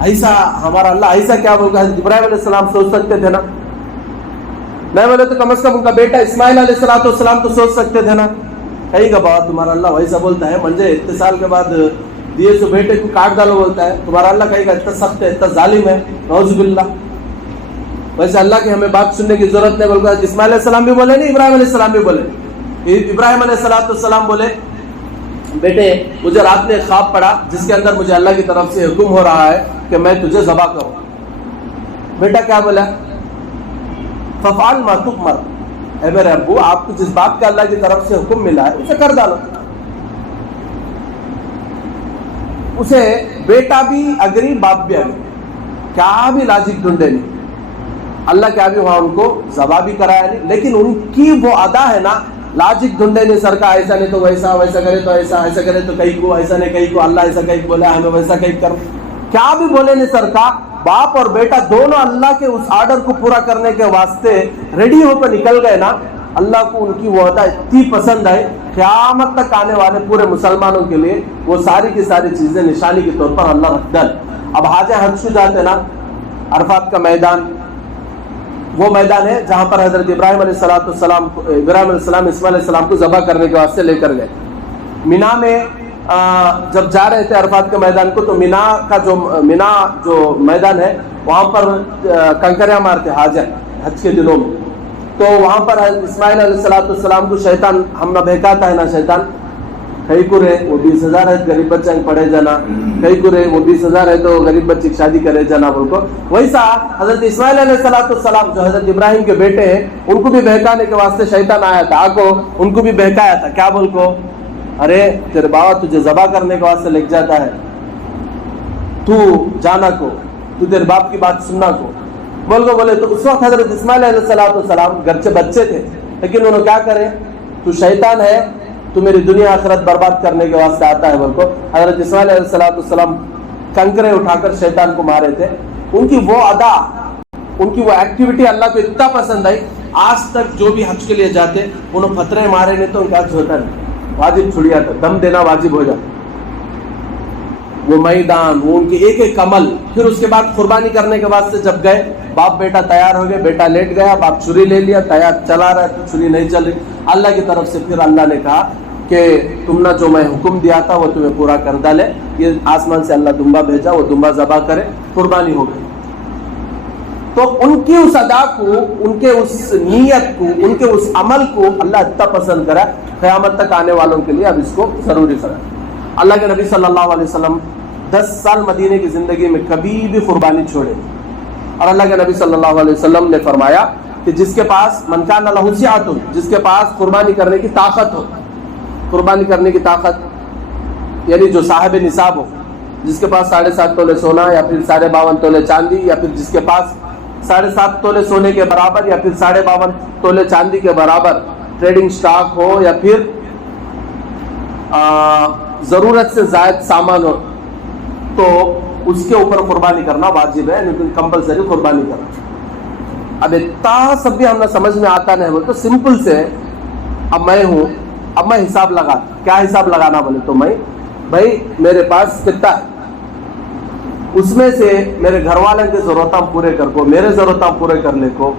ایسا ہمارا اللہ ایسا کیا بولتا ہے. ابراہیم علیہ السلام سوچ سکتے تھے نا, نہیں بولے تو کم از کم ان کا بیٹا اسماعیل علیہ السلام تو سوچ سکتے تھے نا. کہیں کا بات تمہارا اللہ ویسا بولتا ہے, منجے اتنے سال کے بعد دیے سو بیٹے کو کاٹ ڈالو بولتا ہے. تمہارا اللہ کہیں کا اتنا سخت ہے, اتنا ظالم ہے, نعوذ باللہ. ویسے اللہ کی ہمیں بات سننے کی ضرورت نہیں. بولتا اسماعیل علیہ السلام بھی بولے نہیں, ابراہیم علیہ السلام بھی بولے. ابراہیم علیہ السلام بولے بیٹے مجھے رات میں ایک خواب پڑا جس کے اندر مجھے اللہ کی طرف سے حکم ہو رہا ہے کہ میں تجھے ذبح کروں. بیٹا کیا بولا؟ ففعل ما تؤمر. اے میرے ابو آپ کو جس بات کا اللہ کی طرف سے حکم ملا ہے اسے کر ڈالو. اسے بیٹا بھی اگری باپ بھی اگری, کیا بھی لاجک ڈھونڈے نہیں, اللہ کیا بھی وہاں ان کو ذبح بھی کرایا نہیں, لیکن ان کی وہ ادا ہے نا, لاجک ڈھونڈے نہیں سر کا ایسا نہیں تو ویسا, ویسا کرے تو ایسا, ایسا کرے تو کہیں کو ایسا نہیں کہیں کو, اللہ ایسا کہیں بولا ہمیں ویسا کہیں کرو, کیا بھی بولے نہیں سر کا. باپ اور بیٹا دونوں اللہ کے اس آرڈر کو پورا کرنے کے واسطے ریڈی ہو کر نکل گئے نا. اللہ کو ان کی وہ ادا اتنی پسند ہے, قیامت تک آنے والے پورے مسلمانوں کے لیے وہ ساری کی ساری چیزیں نشانی کے طور پر اللہ رکھ دل. اب حاجہ حج کو جاتے نا, عرفات کا میدان وہ میدان ہے جہاں پر حضرت ابراہیم علیہ السلام اسماعیل علیہ السلام کو ذبح کرنے کے واسطے لے کر گئے. مینا میں جب جا رہے تھے عرفات کے میدان کو, تو مینا جو میدان ہے وہاں پر کنکریاں مارتے حاجہ حج کے دنوں میں. تو وہاں پر اسماعیل علیہ السلام کو شیطان ہم نہ بہکاتا ہے نا, شیطان کئی کو رہے وہ 20,000 ہے غریب بچہ پڑھے جانا, کئی کو رہے وہ 20,000 ہے تو غریب بچے کی شادی کرے جانا بول کو. ویسا حضرت اسماعیل علیہ السلام جو حضرت ابراہیم کے بیٹے ہیں ان کو بھی بہکانے کے واسطے شیطان آیا تھا, آگو ان کو بھی بہکایا تھا. کیا بول کو, ارے تیرے بابا تجھے ذبح کرنے کے واسطے لگ جاتا ہے, تو جانا کو, تو تیرے باپ کی بات سننا کو بول کو. بولے تو اس وقت حضرت اسماعیل علیہ السلام گرچہ بچے تھے لیکن انہوں کیا کرے, تو شیطان ہے تو میری دنیا آخرت برباد کرنے کے واسطے آتا ہے بول کو. حضرت اسماعیل علیہ السلام کنکرے اٹھا کر شیطان کو مارے تھے. ان کی وہ ادا, ان کی وہ ایکٹیویٹی اللہ کو اتنا پسند آئی, آج تک جو بھی حج کے لیے جاتے انہوں پتھرے مارے نہیں تو ان کا حج ہوتا نہیں, واجب چھڑیا تھا, دم دینا واجب ہو جاتا. وہ میدان, وہ ان کی ایک ایک عمل. پھر اس کے بعد قربانی کرنے کے واسطے جب گئے, باپ بیٹا تیار ہو گئے, بیٹا لیٹ گیا, باپ چھری لے لیا, تیار چلا رہا ہے تو چھری نہیں چل رہی. اللہ کی طرف سے پھر اللہ نے کہا کہ تم نے جو میں حکم دیا تھا وہ تمہیں پورا کر ڈالے. یہ آسمان سے اللہ دمبا بھیجا, وہ دمبا ذبح کرے, قربانی ہو گئی. تو ان کی اس ادا کو, ان کے اس نیت کو, ان کے اس عمل کو اللہ اتنا پسند کرا, قیامت تک آنے والوں کے لیے اب اس کو ضروری کرا. اللہ کے نبی صلی اللہ علیہ وسلم 10 سال مدینے کی زندگی میں کبھی بھی قربانی چھوڑے, اور اللہ کے نبی صلی اللہ علیہ وسلم نے فرمایا کہ جس کے پاس من کان لہ سعۃ, جس کے پاس قربانی کرنے کی طاقت ہو, قربانی کرنے کی طاقت یعنی جو صاحب نصاب ہو, جس کے پاس 7.5 تولے سونا یا پھر 52.5 تولے چاندی, یا پھر جس کے پاس 7.5 تولے سونے کے برابر یا پھر 52.5 تولے چاندی کے برابر ٹریڈنگ سٹاک ہو, یا پھر ضرورت سے زائد سامان ہو, تو اس کے اوپر قربانی کرنا واجب ہے, لیکن کمپلسری قربانی کرنا. اب اتنا سب بھی ہمیں سمجھ میں آتا نہیں بولے تو سمپل سے, اب میں ہوں, اب میں حساب لگا, کیا حساب لگانا بولے تو میں بھائی میرے پاس کتنا ہے, اس میں سے میرے گھر والوں کی ضرورتیں پورے کر کو, میرے ضرورتیں پورے کرنے کو,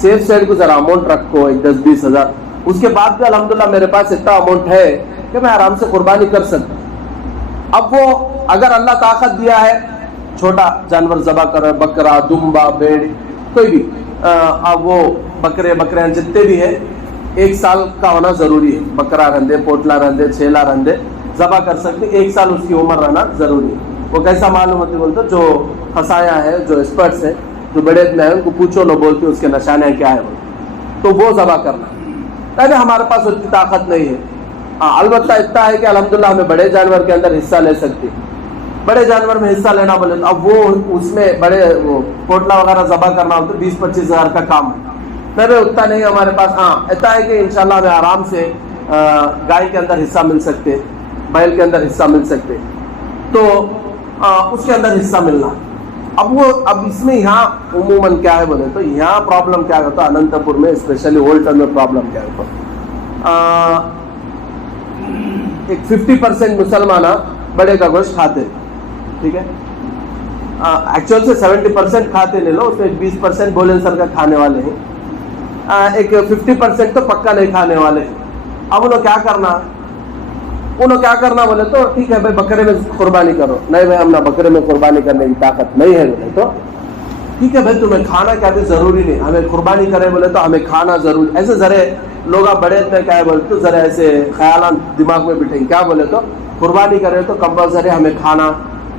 سیف سائڈ کو ذرا اماؤنٹ رکھو 10-20 ہزار. اس کے بعد بھی الحمدللہ میرے پاس اتنا اماؤنٹ ہے کہ میں آرام سے قربانی کر سکتا. اب وہ اگر اللہ طاقت دیا ہے, چھوٹا جانور ذبح کر, بکرا, دمبا, بھیڑ, کوئی بھی, اب وہ بکرے جتنے بھی ہیں 1 سال کا ہونا ضروری ہے. بکرا رندے, پوٹلا رندے, چھیلا رندے ذبح کر سکتے, 1 سال اس کی عمر رہنا ضروری ہے. وہ کیسا معلوم ہوتی بولتے, جو خسایا ہے, جو ایکسپرٹس ہیں, جو بڑے میں ہیں, ان کو پوچھو نہ بولتے اس کے نشانے کیا ہے تو وہ ذبح کرنا. پہلے ہمارے پاس اتنی طاقت نہیں ہے. البتہ اتنا ہے کہ الحمدللہ ہمیں بڑے جانور کے اندر حصہ لے سکتے. بڑے جانور میں حصہ لینا بولے تو اب وہ اس میں بڑے وہ پوٹلا وغیرہ ذبح کرنا ہو تو 20-25 ہزار کا کام ہے. پہلے اتنا نہیں ہمارے پاس. ہاں اتنا ہے کہ انشاءاللہ ہمیں آرام سے گائے کے اندر حصہ مل سکتے, بیل کے اندر حصہ مل سکتے, تو اس کے اندر حصہ ملنا. اب اس میں یہاں عموماً کیا ہے بولے تو یہاں پرابلم کیا ہوتا ہے, اننت پور میں اسپیشلی اولڈ ٹاؤن میں پرابلم کیا ہوتا, ایک 50% مسلمان بڑے کا گوشت کھاتے, ٹھیک ہے, ایکچوئل سے 70% کھاتے لے لو, اس میں 20% بولن سر کا کھانے والے ہیں, ایک 50% تو پکا نہیں کھانے والے ہیں. اب انہوں کیا کرنا بولے تو ٹھیک ہے بھائی بکرے میں قربانی کرو. نہیں بھائی ہم نہ بکرے میں قربانی کرنے کی طاقت نہیں ہے بولے تو ٹھیک ہے بھائی تمہیں کھانا کیا بھی ضروری نہیں, ہمیں قربانی کرے بولے تو ہمیں کھانا ضروری. ایسے ذرے لوگ بڑے میں کیا بولے تو ذرا ایسے خیالات دماغ میں بٹھیں، کیا بولے تو قربانی کرے تو کمپلسری ہمیں کھانا،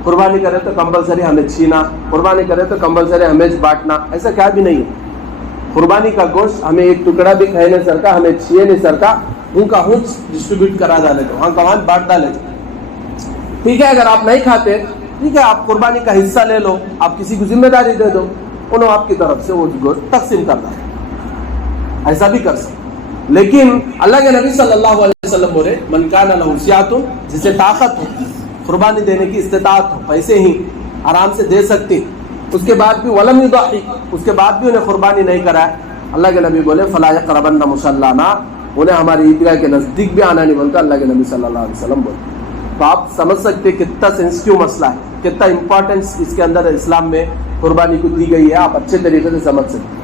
قربانی کرے تو کمپلسری ہمیں چھینا، قربانی کرے تو کمپلسری ہمیں بانٹنا، ایسا کیا بھی نہیں ہے۔ قربانی کا گوشت ہمیں ایک ٹکڑا بھی کھائے نہیں سرکا، ہمیں چھیے نہیں سرکا، ہوں کا ہوں ڈسٹریبیوٹ کرا ڈالے تو وہاں کا وہاں بانٹ ڈالے۔ ٹھیک ہے، اگر آپ نہیں کھاتے ٹھیک ہے، آپ قربانی کا حصہ لے لو، آپ کسی کو ذمہ داری دے دو، انہوں آپ کی طرف سے وہ گوشت تقسیم کرنا ہے، ایسا بھی کر سکتے۔ لیکن اللہ کے نبی صلی اللہ علیہ وسلم بولے من کان لہ سعۃ، جسے طاقت ہو، قربانی دینے کی استطاعت ہو، پیسے ہی آرام سے دے سکتے، اس کے بعد بھی ولم یضحی، اس کے بعد بھی انہیں قربانی نہیں کرائے، اللہ کے نبی بولے فلا یقربن مصلانا، انہیں ہماری عیدگاہ کے نزدیک بھی آنا نہیں بولتا اللہ کے نبی صلی اللہ علیہ وسلم بولے۔ تو آپ سمجھ سکتے کتنا سینسٹیو مسئلہ ہے، کتنا امپورٹنس اس کے اندر اسلام میں قربانی کو دی گئی ہے، آپ اچھے طریقے سے سمجھ سکتے۔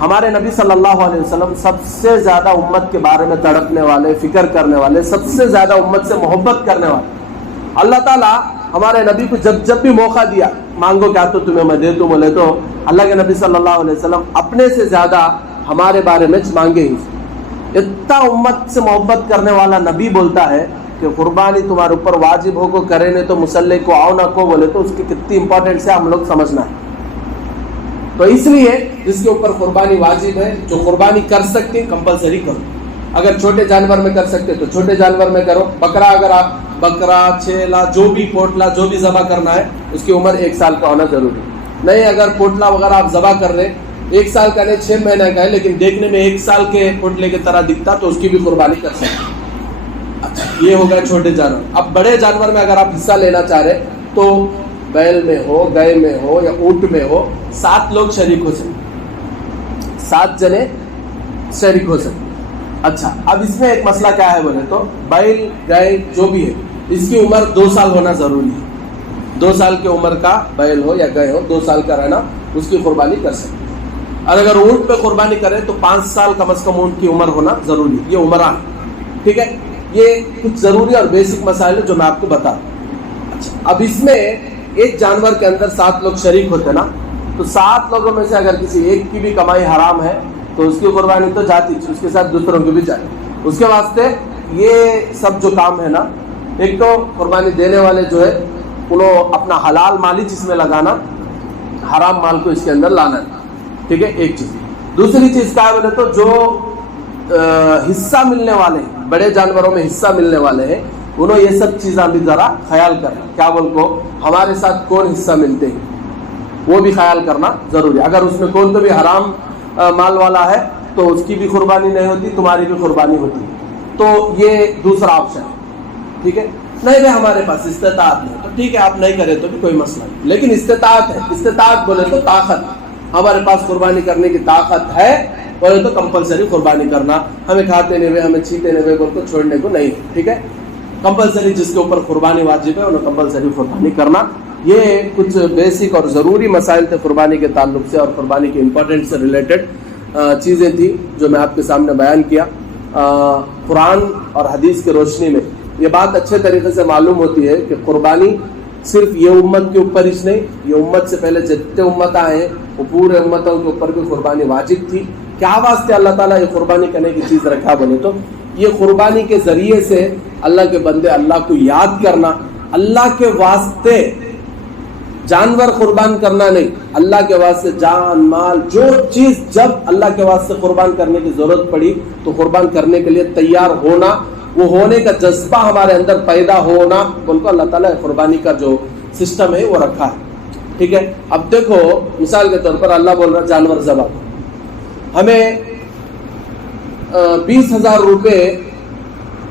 ہمارے نبی صلی اللہ علیہ وسلم سب سے زیادہ امت کے بارے میں تڑپنے والے، فکر کرنے والے، سب سے زیادہ امت سے محبت کرنے والے۔ اللہ تعالیٰ ہمارے نبی کو جب بھی موقع دیا، مانگو کیا تو تمہیں میں دے دوں، بولے تو اللہ کے نبی صلی اللہ علیہ وسلم اپنے سے زیادہ ہمارے بارے میں مانگے ہی۔ اتنا امت سے محبت کرنے والا نبی بولتا ہے کہ قربانی تمہارے اوپر واجب ہو کو کرے نہیں تو مسلح کو آؤ نہ کو، بولے تو اس کی کتنی امپورٹنس ہے ہم لوگ سمجھنا ہے۔ تو اس لیے جس کے اوپر قربانی واجب ہے، جو قربانی کر سکتے کمپلسری کرو، اگر چھوٹے جانور میں کر سکتے تو چھوٹے جانور میں کرو۔ بکرا، اگر آپ بکرا، چھیلا، جو بھی پوٹلا جو بھی ذبح کرنا ہے اس کی عمر 1 سال کا ہونا ضروری نہیں۔ اگر پوٹلا وغیرہ آپ ذبح کر رہے 1 سال کا نہیں 6 مہینے کا ہے لیکن دیکھنے میں 1 سال کے پوٹلے کی طرح دکھتا تو اس کی بھی قربانی کر سکتے۔ اچھا، یہ ہو گئے چھوٹے جانور۔ اب بڑے جانور میں اگر آپ حصہ لینا چاہ رہے تو بیل میں ہو، گائے میں ہو یا اونٹ میں ہو، 7 لوگ شریک ہو سکتے، 7 جنے شریک ہو سکتے۔ اچھا، اب اس میں ایک مسئلہ کیا ہے بولے تو بیل، گائے جو بھی ہے اس کی عمر 2 سال ہونا ضروری ہے۔ 2 سال کی عمر کا بیل ہو یا گائے ہو، 2 سال کا رہنا، اس کی قربانی کر سکتے۔ اور اگر اونٹ پہ قربانی کرے تو 5 سال کم از کم اونٹ کی عمر ہونا ضروری ہے۔ یہ عمران، ٹھیک ہے، یہ کچھ ضروری اور بیسک مسائل جو میں آپ کو بتا دوں۔ اچھا، اب اس میں ایک جانور کے اندر 7 لوگ شریک ہوتے نا، تو 7 لوگوں میں سے اگر کسی ایک کی بھی کمائی حرام ہے تو اس کی قربانی تو جاتی، اس کے ساتھ دوسروں کی بھی جاتی۔ اس کے واسطے یہ سب جو کام ہے نا، ایک تو قربانی دینے والے جو ہے انہوں اپنا حلال مال ہی جس میں لگانا، حرام مال کو اس کے اندر لانا ہے، ٹھیک ہے، ایک چیز۔ دوسری چیز کیا بولے تو جو حصہ ملنے والے ہیں، بڑے جانوروں میں حصہ ملنے والے ہیں، انہوں یہ سب چیزاں بھی ذرا خیال کرنا، کیا بول کو ہمارے ساتھ کون حصہ ملتے ہیں وہ بھی خیال کرنا ضروری ہے۔ اگر اس میں کون تو بھی حرام مال والا ہے تو اس کی بھی قربانی نہیں ہوتی، تمہاری بھی قربانی ہوتی ہے۔ تو یہ دوسرا آپشن ہے، ٹھیک ہے۔ نہیں بھائی ہمارے پاس استطاعت نہیں تو ٹھیک ہے، آپ نہیں کرے تو بھی کوئی مسئلہ نہیں، لیکن استطاعت ہے، استطاعت بولے تو طاقت، ہمارے پاس قربانی کرنے کی طاقت ہے بولے تو کمپلسری قربانی کرنا، ہمیں کھاتے نہیں ہوئے، ہمیں چھیتے نہیں ہوئے بول تو چھوڑنے کو نہیں، ٹھیک ہے۔ کمپلسری جس کے اوپر قربانی واجب ہے انہیں کمپلسری قربانی کرنا۔ یہ کچھ بیسک اور ضروری مسائل تھے قربانی کے تعلق سے اور قربانی کے امپورٹنٹ سے ریلیٹڈ چیزیں تھیں جو میں آپ کے سامنے بیان کیا۔ قرآن اور حدیث کے روشنی میں یہ بات اچھے طریقے سے معلوم ہوتی ہے کہ قربانی صرف یہ امت کے اوپر ہی نہیں، یہ امت سے پہلے جتنے امت آئے ہیں وہ پورے امتوں کے اوپر بھی قربانی واجب تھی۔ کیا واسطے اللہ تعالیٰ یہ قربانی کرنے کی چیز رکھا بولے تو یہ قربانی کے ذریعے سے اللہ کے بندے اللہ کو یاد کرنا، اللہ کے واسطے جانور قربان کرنا نہیں، اللہ کے واسطے جان مال جو چیز جب اللہ کے واسطے قربان کرنے کی ضرورت پڑی تو قربان کرنے کے لیے تیار ہونا، وہ ہونے کا جذبہ ہمارے اندر پیدا ہونا، ان کو اللہ تعالیٰ قربانی کا جو سسٹم ہے وہ رکھا ہے، ٹھیک ہے۔ اب دیکھو مثال کے طور پر اللہ بول رہا جانور ذبح، ہمیں 20,000 روپے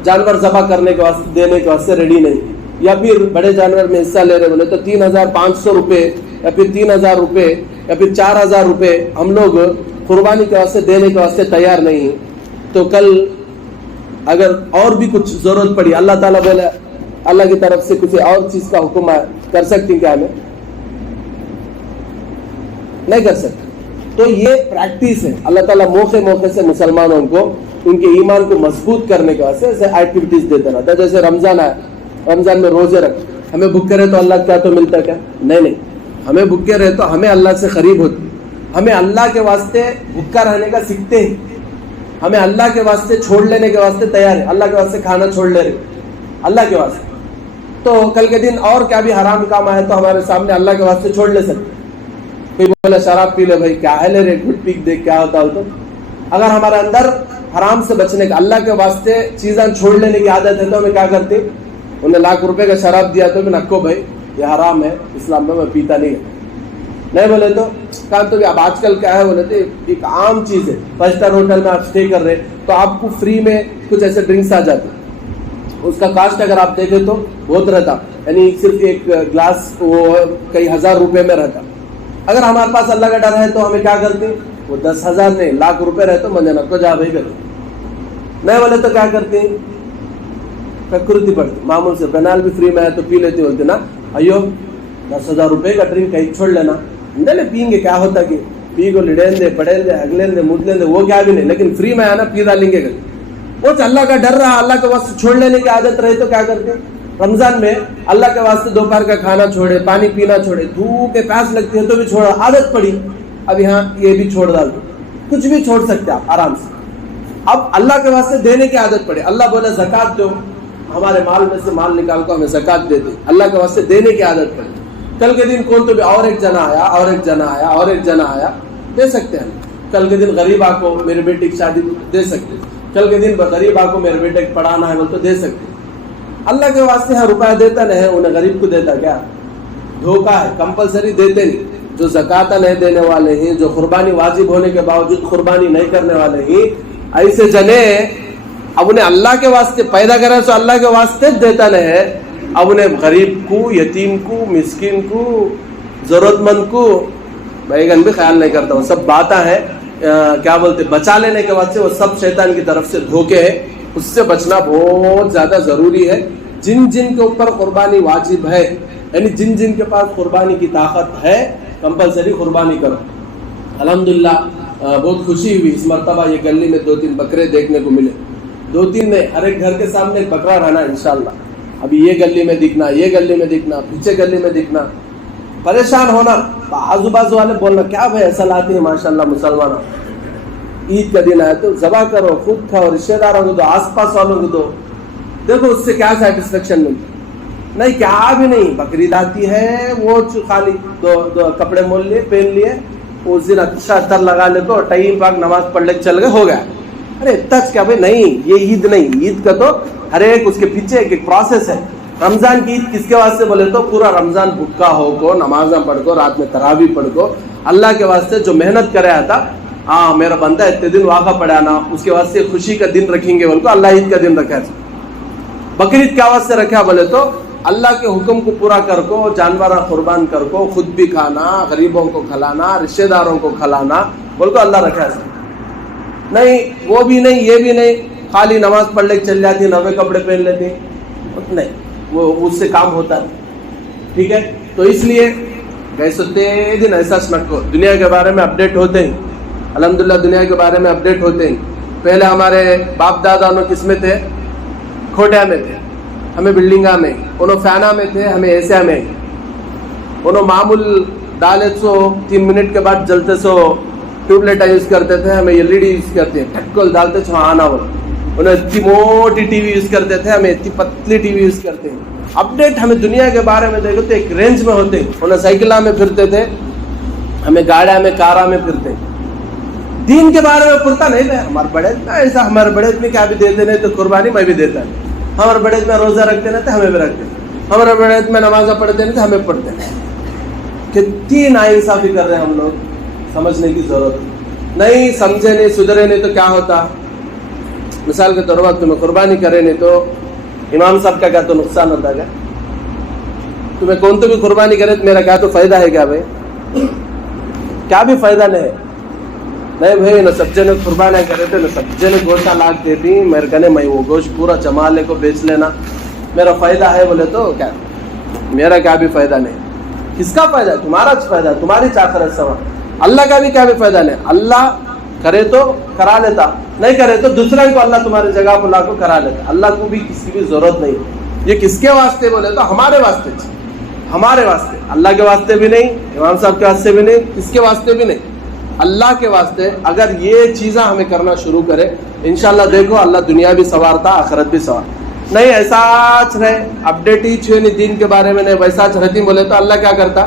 جانور ذبح کرنے کے واسطے دینے کے واسطے ریڈی نہیں، یا پھر بڑے جانور میں حصہ لے رہے بولے تو 3,500 روپے یا پھر 3,000 روپے یا پھر 4,000 روپے ہم لوگ قربانی کے واسطے دینے کے واسطے تیار نہیں، تو کل اگر اور بھی کچھ ضرورت پڑی، اللہ تعالیٰ بولے اللہ کی طرف سے کسی اور چیز کا حکم ہے، کر سکتی کیا ہمیں؟ نہیں کر سکتے۔ تو یہ پریکٹس ہے، اللہ تعالیٰ موقع موقع سے مسلمانوں کو ان کے ایمان کو مضبوط کرنے کے واسطے ایسے ایکٹیویٹیز دیتے رہتا ہے۔ جیسے رمضان ہے، رمضان میں روزے رکھ، ہمیں بھوکے رہے تو اللہ کیا تو ملتا ہے کیا؟ نہیں، ہمیں بھوکے رہے تو ہمیں اللہ سے قریب ہوتی، ہمیں اللہ کے واسطے بھوکا رہنے کا سیکھتے ہیں، ہمیں اللہ کے واسطے چھوڑ لینے کے واسطے تیار ہے, اللہ کے واسطے کھانا چھوڑ لے رہے اللہ کے واسطے. تو کل کے دن اور کیا بھی حرام کام آئے تو ہمارے سامنے اللہ کے واسطے چھوڑ لے سکتے. کوئی بولا شراب پی لے, بھائی کیا ہے لے رے, گھٹ پیک دیکھ کیا ہوتا ہو. تو اگر ہمارے اندر حرام سے بچنے کا, اللہ کے واسطے چیزیں چھوڑ لینے کی عادت ہے تو ہمیں کیا کرتے, انہیں ₹1,00,000 کا شراب دیا تو میں نکو بھائی یہ حرام ہے, اسلام میں پیتا نہیں بولے تو کہاں. تو اب آج کل کیا ہے بولے تو ایک عام چیز ہے, 5 اسٹار ہوٹل میں آپ اسٹے کر رہے تو آپ کو فری میں کچھ ایسے ڈرنکس آ جاتے, اس کا کاسٹ اگر آپ دیکھیں تو بہت رہتا, یعنی صرف ایک گلاس وہ کئی ₹1,000 میں رہتا. اگر ہمارے پاس اللہ کا ڈر ہے تو ہمیں کیا کرتے, وہ 10,000 نہیں ₹1,00,000 رہے تو مجھے نہ کو جا بھائی کرتے. نہیں بولے تو کیا کرتے ہیں, ککرتی پڑتی معمول سے, بنال بھی فری میں ہے تو پی لیتے ہوتے نا, ایو ₹10,000 کا ڈرنک کہیں چھوڑ لینا, نہیں پئیں گے کیا ہوتا کہ پی کو لڑیں دے پڑیں دے اگلے دے مدلیں دے, وہ کیا بھی نہیں, لیکن فری میں ہے نا پی ڈالیں گے. وہ اللہ کا ڈر رہا, اللہ کے واسطے چھوڑ لینے کی عادت رہی تو کیا کرتے, رمضان میں اللہ کے واسطے دوپہر کا کھانا چھوڑے, پانی پینا چھوڑے, دھوپ کے پیاس لگتی ہے تو بھی چھوڑا, عادت پڑی. اب یہاں یہ بھی چھوڑ ڈال دو, کچھ بھی چھوڑ سکتے آپ آرام سے. اب اللہ کے واسطے دینے کی عادت پڑے, اللہ بولے زکات دو, ہمارے مال میں سے مال نکال کو ہمیں زکات دے دے, اللہ کے واسطے دینے کی عادت پڑے. کل کے دن کون تو بھی اور ایک جنا آیا دے سکتے ہیں. کل کے دن غریب آ کو میرے بیٹے کی شادی دے سکتے, کل کے دن غریب آ کو میرے بیٹے کو پڑھانا ہے وہ تو دے سکتے. اللہ کے واسطے ہر روپیہ دیتا نہیں, انہیں غریب کو دیتا کیا, دھوکہ ہے. کمپلسری دیتے نہیں. جو زکات نہیں دینے والے ہیں, جو قربانی واجب ہونے کے باوجود قربانی نہیں کرنے والے ہیں, ایسے جنے اب انہیں اللہ کے واسطے پیدا کرے تو اللہ کے واسطے دیتا نہیں ہے, اب انہیں غریب کو, یتیم کو, مسکین کو, ضرورت مند کو بیگن بھی خیال نہیں کرتا. وہ سب باتیں ہیں کیا بولتے بچا لینے کے واسطے, وہ سب شیطان کی طرف سے دھوکے ہیں. اس سے بچنا بہت زیادہ ضروری ہے. جن کے اوپر قربانی واجب ہے, یعنی جن کے پاس قربانی کی طاقت ہے, کمپلسری قربانی کرو. الحمدللہ بہت خوشی ہوئی اس مرتبہ یہ گلی میں 2-3 بکرے دیکھنے کو ملے. 2-3 نہیں, ہر ایک گھر کے سامنے ایک بکرا رہنا انشاءاللہ. ابھی یہ گلی میں دکھنا, یہ گلی میں دکھنا, پیچھے گلی میں دکھنا, پریشان ہونا. آزو بازو والے بولنا کیا بھائی ایسا لاتے ہیں ماشاءاللہ مسلمان, عید کا دن آئے تو ذبح کرو, خود کھاؤ, رشتے داروں کو دو, آس پاس والوں کو دو. دیکھو اس سے کیا سیٹسفیکشن ملتی نہیں, کیا بھی نہیں. بقرعید آتی ہے وہ خالی دو کپڑے مول لیے, پہن لیے, اس دن اچھا اتر لگا لے تو ٹائم پاک نماز پڑھ لے چل گئے, ہو گیا. ارے تچ کیا بھائی, نہیں یہ عید نہیں. عید کا تو ہر ایک اس کے پیچھے ایک پروسیس ہے. رمضان کی عید کس کے واسطے بولے تو پورا رمضان بھوکا ہو کو, نمازاں پڑھ کو, رات میں تراویح پڑھ کو, اللہ کے واسطے جو محنت کرے آتا, ہاں میرا بندہ اتنے دن واقع پڑا نا, اس کے واسطے خوشی کا دن رکھیں گے بول کو اللہ عید کا دن رکھا ہے. بقرعید کیا واسطے رکھا بولے تو اللہ کے حکم کو پورا کر کو, جانور قربان کر کو, خود بھی کھانا, غریبوں کو کھلانا, رشتے داروں کو کھلانا بول کو اللہ رکھا ہے. نہیں وہ بھی نہیں, یہ بھی نہیں, خالی نماز پڑھ لے چل جاتی, نوے کپڑے پہن لیتی, نہیں وہ اس سے کام ہوتا ہے. ٹھیک ہے, تو اس لیے کیسے دن احساس رکھو, دنیا کے بارے میں اپڈیٹ ہوتے ہیں. الحمدللہ دنیا کے بارے میں اپڈیٹ ہوتے ہیں. پہلے ہمارے باپ دادا انہوں کس میں تھے, کھوٹیا میں تھے, ہمیں بلڈنگا میں, انہوں فینا میں تھے, ہمیں ایسیا میں, انہوں معمول ڈالے سو 3 منٹ کے بعد جلتے سو ٹیوب لائٹ یوز کرتے تھے, ہمیں LED یوز کرتے ہیں, ٹھکل ڈالتے چھو آنا ہو. انہیں اتنی موٹی ٹی وی یوز کرتے تھے, ہمیں اتنی پتلی ٹی وی یوز کرتے ہیں. اپڈیٹ ہمیں دنیا کے بارے میں دیکھو تو ایک رینج میں ہوتے ہیں. انہیں سائیکلہ میں پھرتے تھے, ہمیں گاڑیاں میں کارا میں پھرتے ہیں. دین کے بارے میں پڑھتا نہیں تھا. ہمارے بڑے ایسا, ہمارے بڑے میں کیا بھی دیتے نہیں تو قربانی میں بھی دیتا ہے. ہمارے بڑے میں روزہ رکھتے نہیں تو ہمیں بھی رکھتے, ہمارے بڑے میں نمازیں پڑھتے نہیں تو ہمیں پڑھتے. کتنی ناانصافی کر رہے ہیں ہم لوگ, سمجھنے کی ضرورت نہیں. سمجھے نہیں, سدھرے نہیں تو کیا ہوتا. مثال کے طور پر تمہیں قربانی کرے نہیں تو امام صاحب کا کیا تو نقصان ہوتا ہے. تمہیں کون تو بھی قربانی کرے تو میرا کیا تو فائدہ ہے کیا بھائی, کیا بھی فائدہ نہیں. نہیں بھائی نہ سب جنے قربانیاں کرے تھے, نہ سب جنے گوشت لاکھ دیتی, میرے کہنے میں وہ گوشت پورا جما لے کو بیچ لینا, میرا فائدہ ہے بولے تو کیا, میرا کیا بھی فائدہ نہیں. کس کا فائدہ ہے, تمہارا فائدہ ہے, تمہاری چاکرت سوا. اللہ کا بھی کیا بھی فائدہ نہیں. اللہ کرے تو کرا لیتا, نہیں کرے تو دوسرے کو اللہ تمہاری جگہ پر لا کو کرا لیتا. اللہ کو بھی کسی کی ضرورت نہیں. یہ کس کے واسطے بولے تو ہمارے واسطے, ہمارے واسطے. اللہ کے واسطے بھی نہیں, امام صاحب کے واسطے بھی نہیں, کس کے واسطے بھی نہیں. اللہ کے واسطے اگر یہ چیزیں ہمیں کرنا شروع کرے انشاءاللہ دیکھو اللہ دنیا بھی سنوارتا آخرت بھی سنوار. نہیں ایسا رہے اپڈیٹ ہی چھوئے نہیں دین کے بارے میں نہیں ویسا رہتی بولے تو اللہ کیا کرتا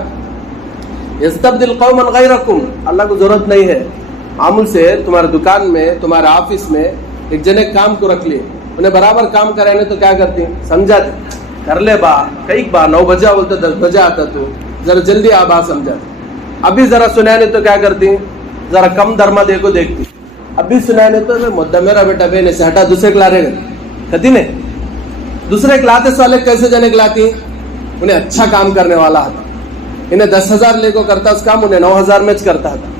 یستبدل قوما غیرکم. اللہ کو ضرورت نہیں ہے. معمول سے تمہارے دکان میں تمہارے آفس میں ایک جنے کام کو رکھ لیے انہیں برابر کام کرانے تو کیا کرتی سمجھاتے کر لے با کئی بار 9 بجے بولتے 10 بجے آتا تو ذرا جلدی آ با سمجھاتے. ابھی ذرا سنانے تو کیا کرتی ذرا کم درما دے کو دیکھتی. ابھی سنانے تو مدہ میرا بیٹا بے سے ہٹا دوسرے کلا رہے گا کہتی نہیں دوسرے کلاتے والے کیسے جنے کلاتی انہیں اچھا کام کرنے والا تھا. انہیں 10,000 لے کو کرتا اس کام انہیں 9,000 میں کرتا تھا.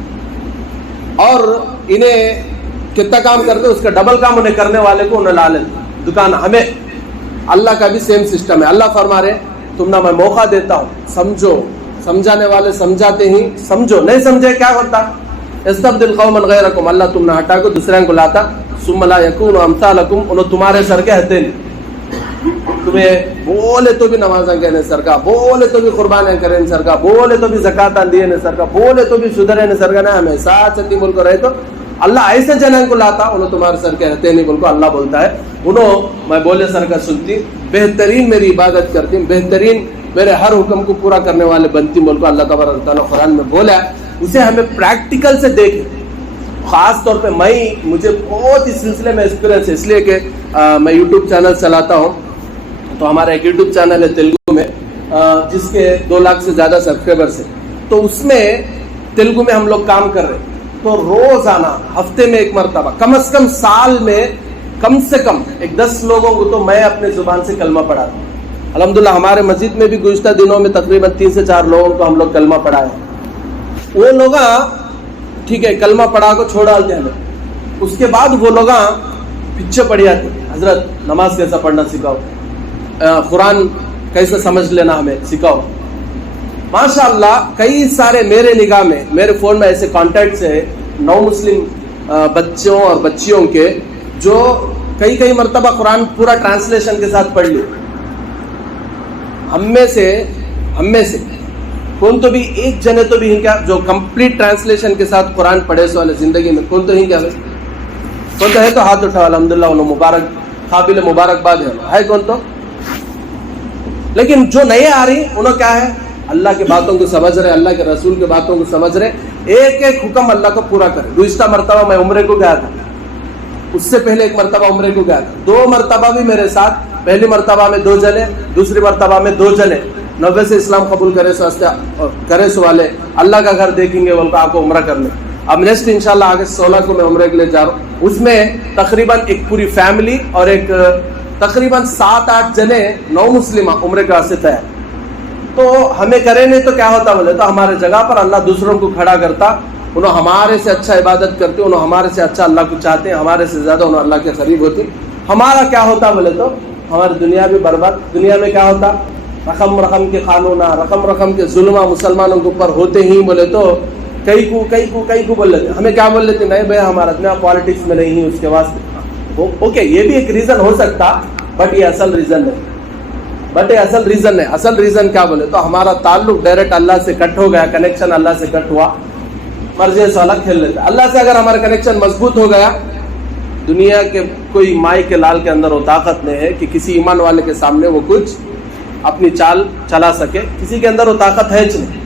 اور انہیں کتنا کام کرتے اس کا ڈبل کام انہیں کرنے والے کو انہیں لا لیتے دکان. ہمیں اللہ کا بھی سیم سسٹم ہے. اللہ فرما رہے تم نہ میں موقع دیتا ہوں سمجھو. سمجھانے والے سمجھاتے ہی سمجھو نہیں سمجھے کیا ہوتا استبدل قوما غیرکم. اللہ تم نہ ہٹا کو دوسرے کو لاتا ثم لا یکونوا امثالکم. انہوں تمہارے سر کے ہتے نہیں. تمہیں بولے تو بھی نمازاں کہنے سر کا بولے تو بھی قربانیں کریں سر کا بولے تو بھی زکاتاں دیے نے سر کا بولے تو بھی شدرے نے سر کا نہ ہمیں ساتھ چتی ملک رہے تو اللہ ایسے جنان کو لاتا انہوں تمہارے سر کے رہتے نہیں بول کو اللہ بولتا ہے انہوں میں بولے سر کا سنتی بہترین میری عبادت کرتی بہترین میرے ہر حکم کو پورا کرنے والے بنتی بول کو اللہ تبارک تعالیٰ قرآن میں بولا ہے. اسے ہمیں پریکٹیکل سے دیکھیں. خاص طور پہ مجھے بہت اس سلسلے میں ایکسپیرینس ہے اس لیے کہ میں یوٹیوب چینل چلاتا ہوں. تو ہمارا ایک یوٹیوب چینل ہے تیلگو میں جس کے 2 لاکھ سے زیادہ سبسکرائبرس ہیں. تو اس میں تیلگو میں ہم لوگ کام کر رہے ہیں. تو روزانہ ہفتے میں ایک مرتبہ کم از کم سال میں کم سے کم ایک 10 لوگوں کو تو میں اپنے زبان سے کلمہ پڑھاتا ہوں. الحمدللہ ہمارے مسجد میں بھی گزشتہ دنوں میں تقریباً 3 سے 4 لوگوں کو ہم لوگ کلمہ پڑھائے. وہ لوگ ٹھیک ہے کلمہ پڑھا کو چھوڑ ڈالتے ہیں. اس کے بعد وہ لوگ پیچھے پڑ جاتے حضرت نماز کیسا پڑھنا سکھاؤ قرآن کیسے سمجھ لینا ہمیں سکھاؤ. ماشاءاللہ کئی سارے میرے نگاہ میں میرے فون میں ایسے کانٹیکٹس ہیں نو مسلم بچوں اور بچیوں کے جو کئی مرتبہ قرآن پورا ٹرانسلیشن کے ساتھ پڑھ لیے. ہم میں سے کون تو بھی ایک جنے تو بھی کیا جو کمپلیٹ ٹرانسلیشن کے ساتھ قرآن پڑھے سو والے زندگی میں کون تو ہی کیا کون تو ہے تو ہاتھ اٹھاؤ الحمدللہ انہوں مبارک قابل مبارکباد ہے کون تو. لیکن جو نئے آ رہی انہوں کیا ہے اللہ کے باتوں کو سمجھ رہے اللہ کے رسول کے باتوں کو سمجھ رہے ایک ایک حکم اللہ کو پورا کرے. گزشتہ مرتبہ میں عمرے کو گیا تھا اس سے پہلے ایک مرتبہ عمرے کو گیا تھا 2 مرتبہ بھی میرے ساتھ. پہلی مرتبہ میں 2 جنے دوسری مرتبہ میں 2 جنے 90 سے اسلام قبول کرے سو والے اللہ کا گھر دیکھیں گے بول کو آپ کو عمرہ کرنے. اب نیکسٹ انشاءاللہ اگست 16 کو میں عمرے کے لیے جا رہا ہوں. اس میں تقریباً ایک پوری فیملی اور ایک تقریباً 7-8 جنے 9 مسلم عمرے کا واسطہ ہے. تو ہمیں کرے نہیں تو کیا ہوتا بولے تو ہمارے جگہ پر اللہ دوسروں کو کھڑا کرتا. انہوں ہمارے سے اچھا عبادت کرتے انہوں ہمارے سے اچھا اللہ کو چاہتے ہیں ہمارے سے زیادہ انہوں اللہ کے قریب ہوتے. ہمارا کیا ہوتا بولے تو ہماری دنیا بھی برباد. دنیا میں کیا ہوتا رقم کے قانون رقم کے ظلم مسلمانوں کے اوپر ہوتے ہی بولے تو کئی کو بول لیتے. ہمیں کیا بول لیتے نہیں بھائی ہمارا اتنا پالیٹکس میں نہیں ہے اس کے واسطے. اوکے یہ بھی ایک ریزن ہو سکتا بٹ یہ اصل ریزن نہیں. اصل ریزن کیا بولے تو ہمارا تعلق ڈائریکٹ اللہ سے کٹ ہو گیا. کنیکشن اللہ سے کٹ ہوا مرضی سے الگ کھیل لیتے. اللہ سے اگر ہمارا کنیکشن مضبوط ہو گیا دنیا کے کوئی مائی کے لال کے اندر وہ طاقت نہیں ہے کہ کسی ایمان والے کے سامنے وہ کچھ اپنی چال چلا سکے. کسی کے اندر وہ طاقت ہے نہیں.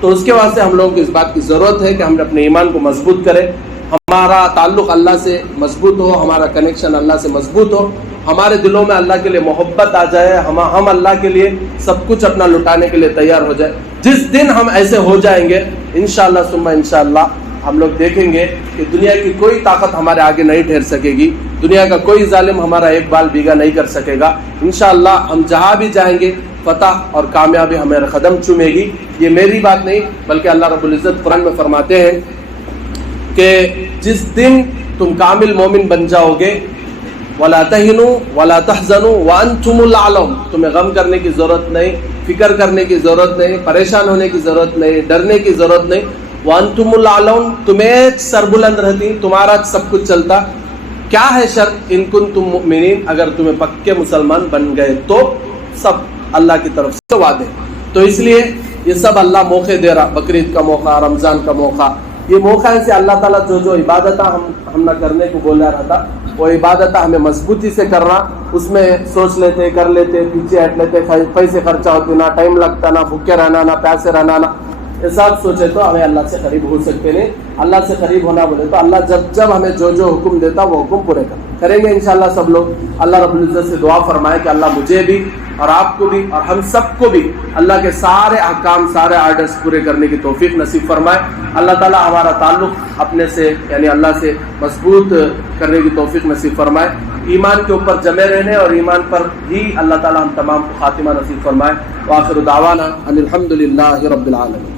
تو اس کے واسطے ہم لوگوں کو اس بات کی ضرورت ہے کہ ہم اپنے ایمان کو مضبوط کریں. ہمارا تعلق اللہ سے مضبوط ہو ہمارا کنیکشن اللہ سے مضبوط ہو ہمارے دلوں میں اللہ کے لیے محبت آ جائے. ہم اللہ کے لیے سب کچھ اپنا لٹانے کے لیے تیار ہو جائے. جس دن ہم ایسے ہو جائیں گے انشاءاللہ ثم انشاءاللہ ہم لوگ دیکھیں گے کہ دنیا کی کوئی طاقت ہمارے آگے نہیں ٹھہر سکے گی. دنیا کا کوئی ظالم ہمارا ایک بال بیگا نہیں کر سکے گا. انشاءاللہ ہم جہاں بھی جائیں گے فتح اور کامیابی ہمارے قدم چومے گی. یہ میری بات نہیں بلکہ اللہ رب العزت قرآن میں فرماتے ہیں کہ جس دن تم کامل مومن بن جاؤ گے وَلَا تَهِنُوا وَلَا تَحْزَنُوا وَأَنْتُمُ الْأَعْلَوْنَ. تمہیں غم کرنے کی ضرورت نہیں فکر کرنے کی ضرورت نہیں پریشان ہونے کی ضرورت نہیں ڈرنے کی ضرورت نہیں. وَأَنْتُمُ الْأَعْلَوْنَ تمہیں سربلند رہتی تمہارا سب کچھ چلتا. کیا ہے شرط ان کنتم مؤمنین اگر تمہیں پکے مسلمان بن گئے تو سب اللہ کی طرف سے وعدے. تو اس لیے یہ سب اللہ موقع دے رہا. بقرعید کا موقع رمضان کا موقع یہ موقع سے اللہ تعالیٰ جو عبادت ہم نہ کرنے کو بولا رہا تھا وہ عبادت ہمیں مضبوطی سے کرنا، اس میں سوچ لیتے کر لیتے پیچھے ہٹ لیتے، پیسے خرچہ ہوتے، نہ ٹائم لگتا، نہ بھوکے رہنا، نہ پیاسے رہنا، نہ یہ سب سوچے تو ہمیں اللہ سے قریب ہو سکتے نہیں۔ اللہ سے قریب ہونا بولے تو اللہ جب ہمیں جو حکم دیتا وہ حکم پورے کریں گے انشاءاللہ سب لوگ۔ اللہ رب العزت سے دعا فرمائے کہ اللہ مجھے بھی اور آپ کو بھی اور ہم سب کو بھی اللہ کے سارے احکام سارے آرڈرز پورے کرنے کی توفیق نصیب فرمائے۔ اللہ تعالیٰ ہمارا تعلق اپنے سے یعنی اللہ سے مضبوط کرنے کی توفیق نصیب فرمائے، ایمان کے اوپر جمے رہنے اور ایمان پر ہی اللہ تعالیٰ ہم تمام کو خاتمہ نصیب فرمائے۔ وآخر دعوانا ان الحمد للہ رب العالمین۔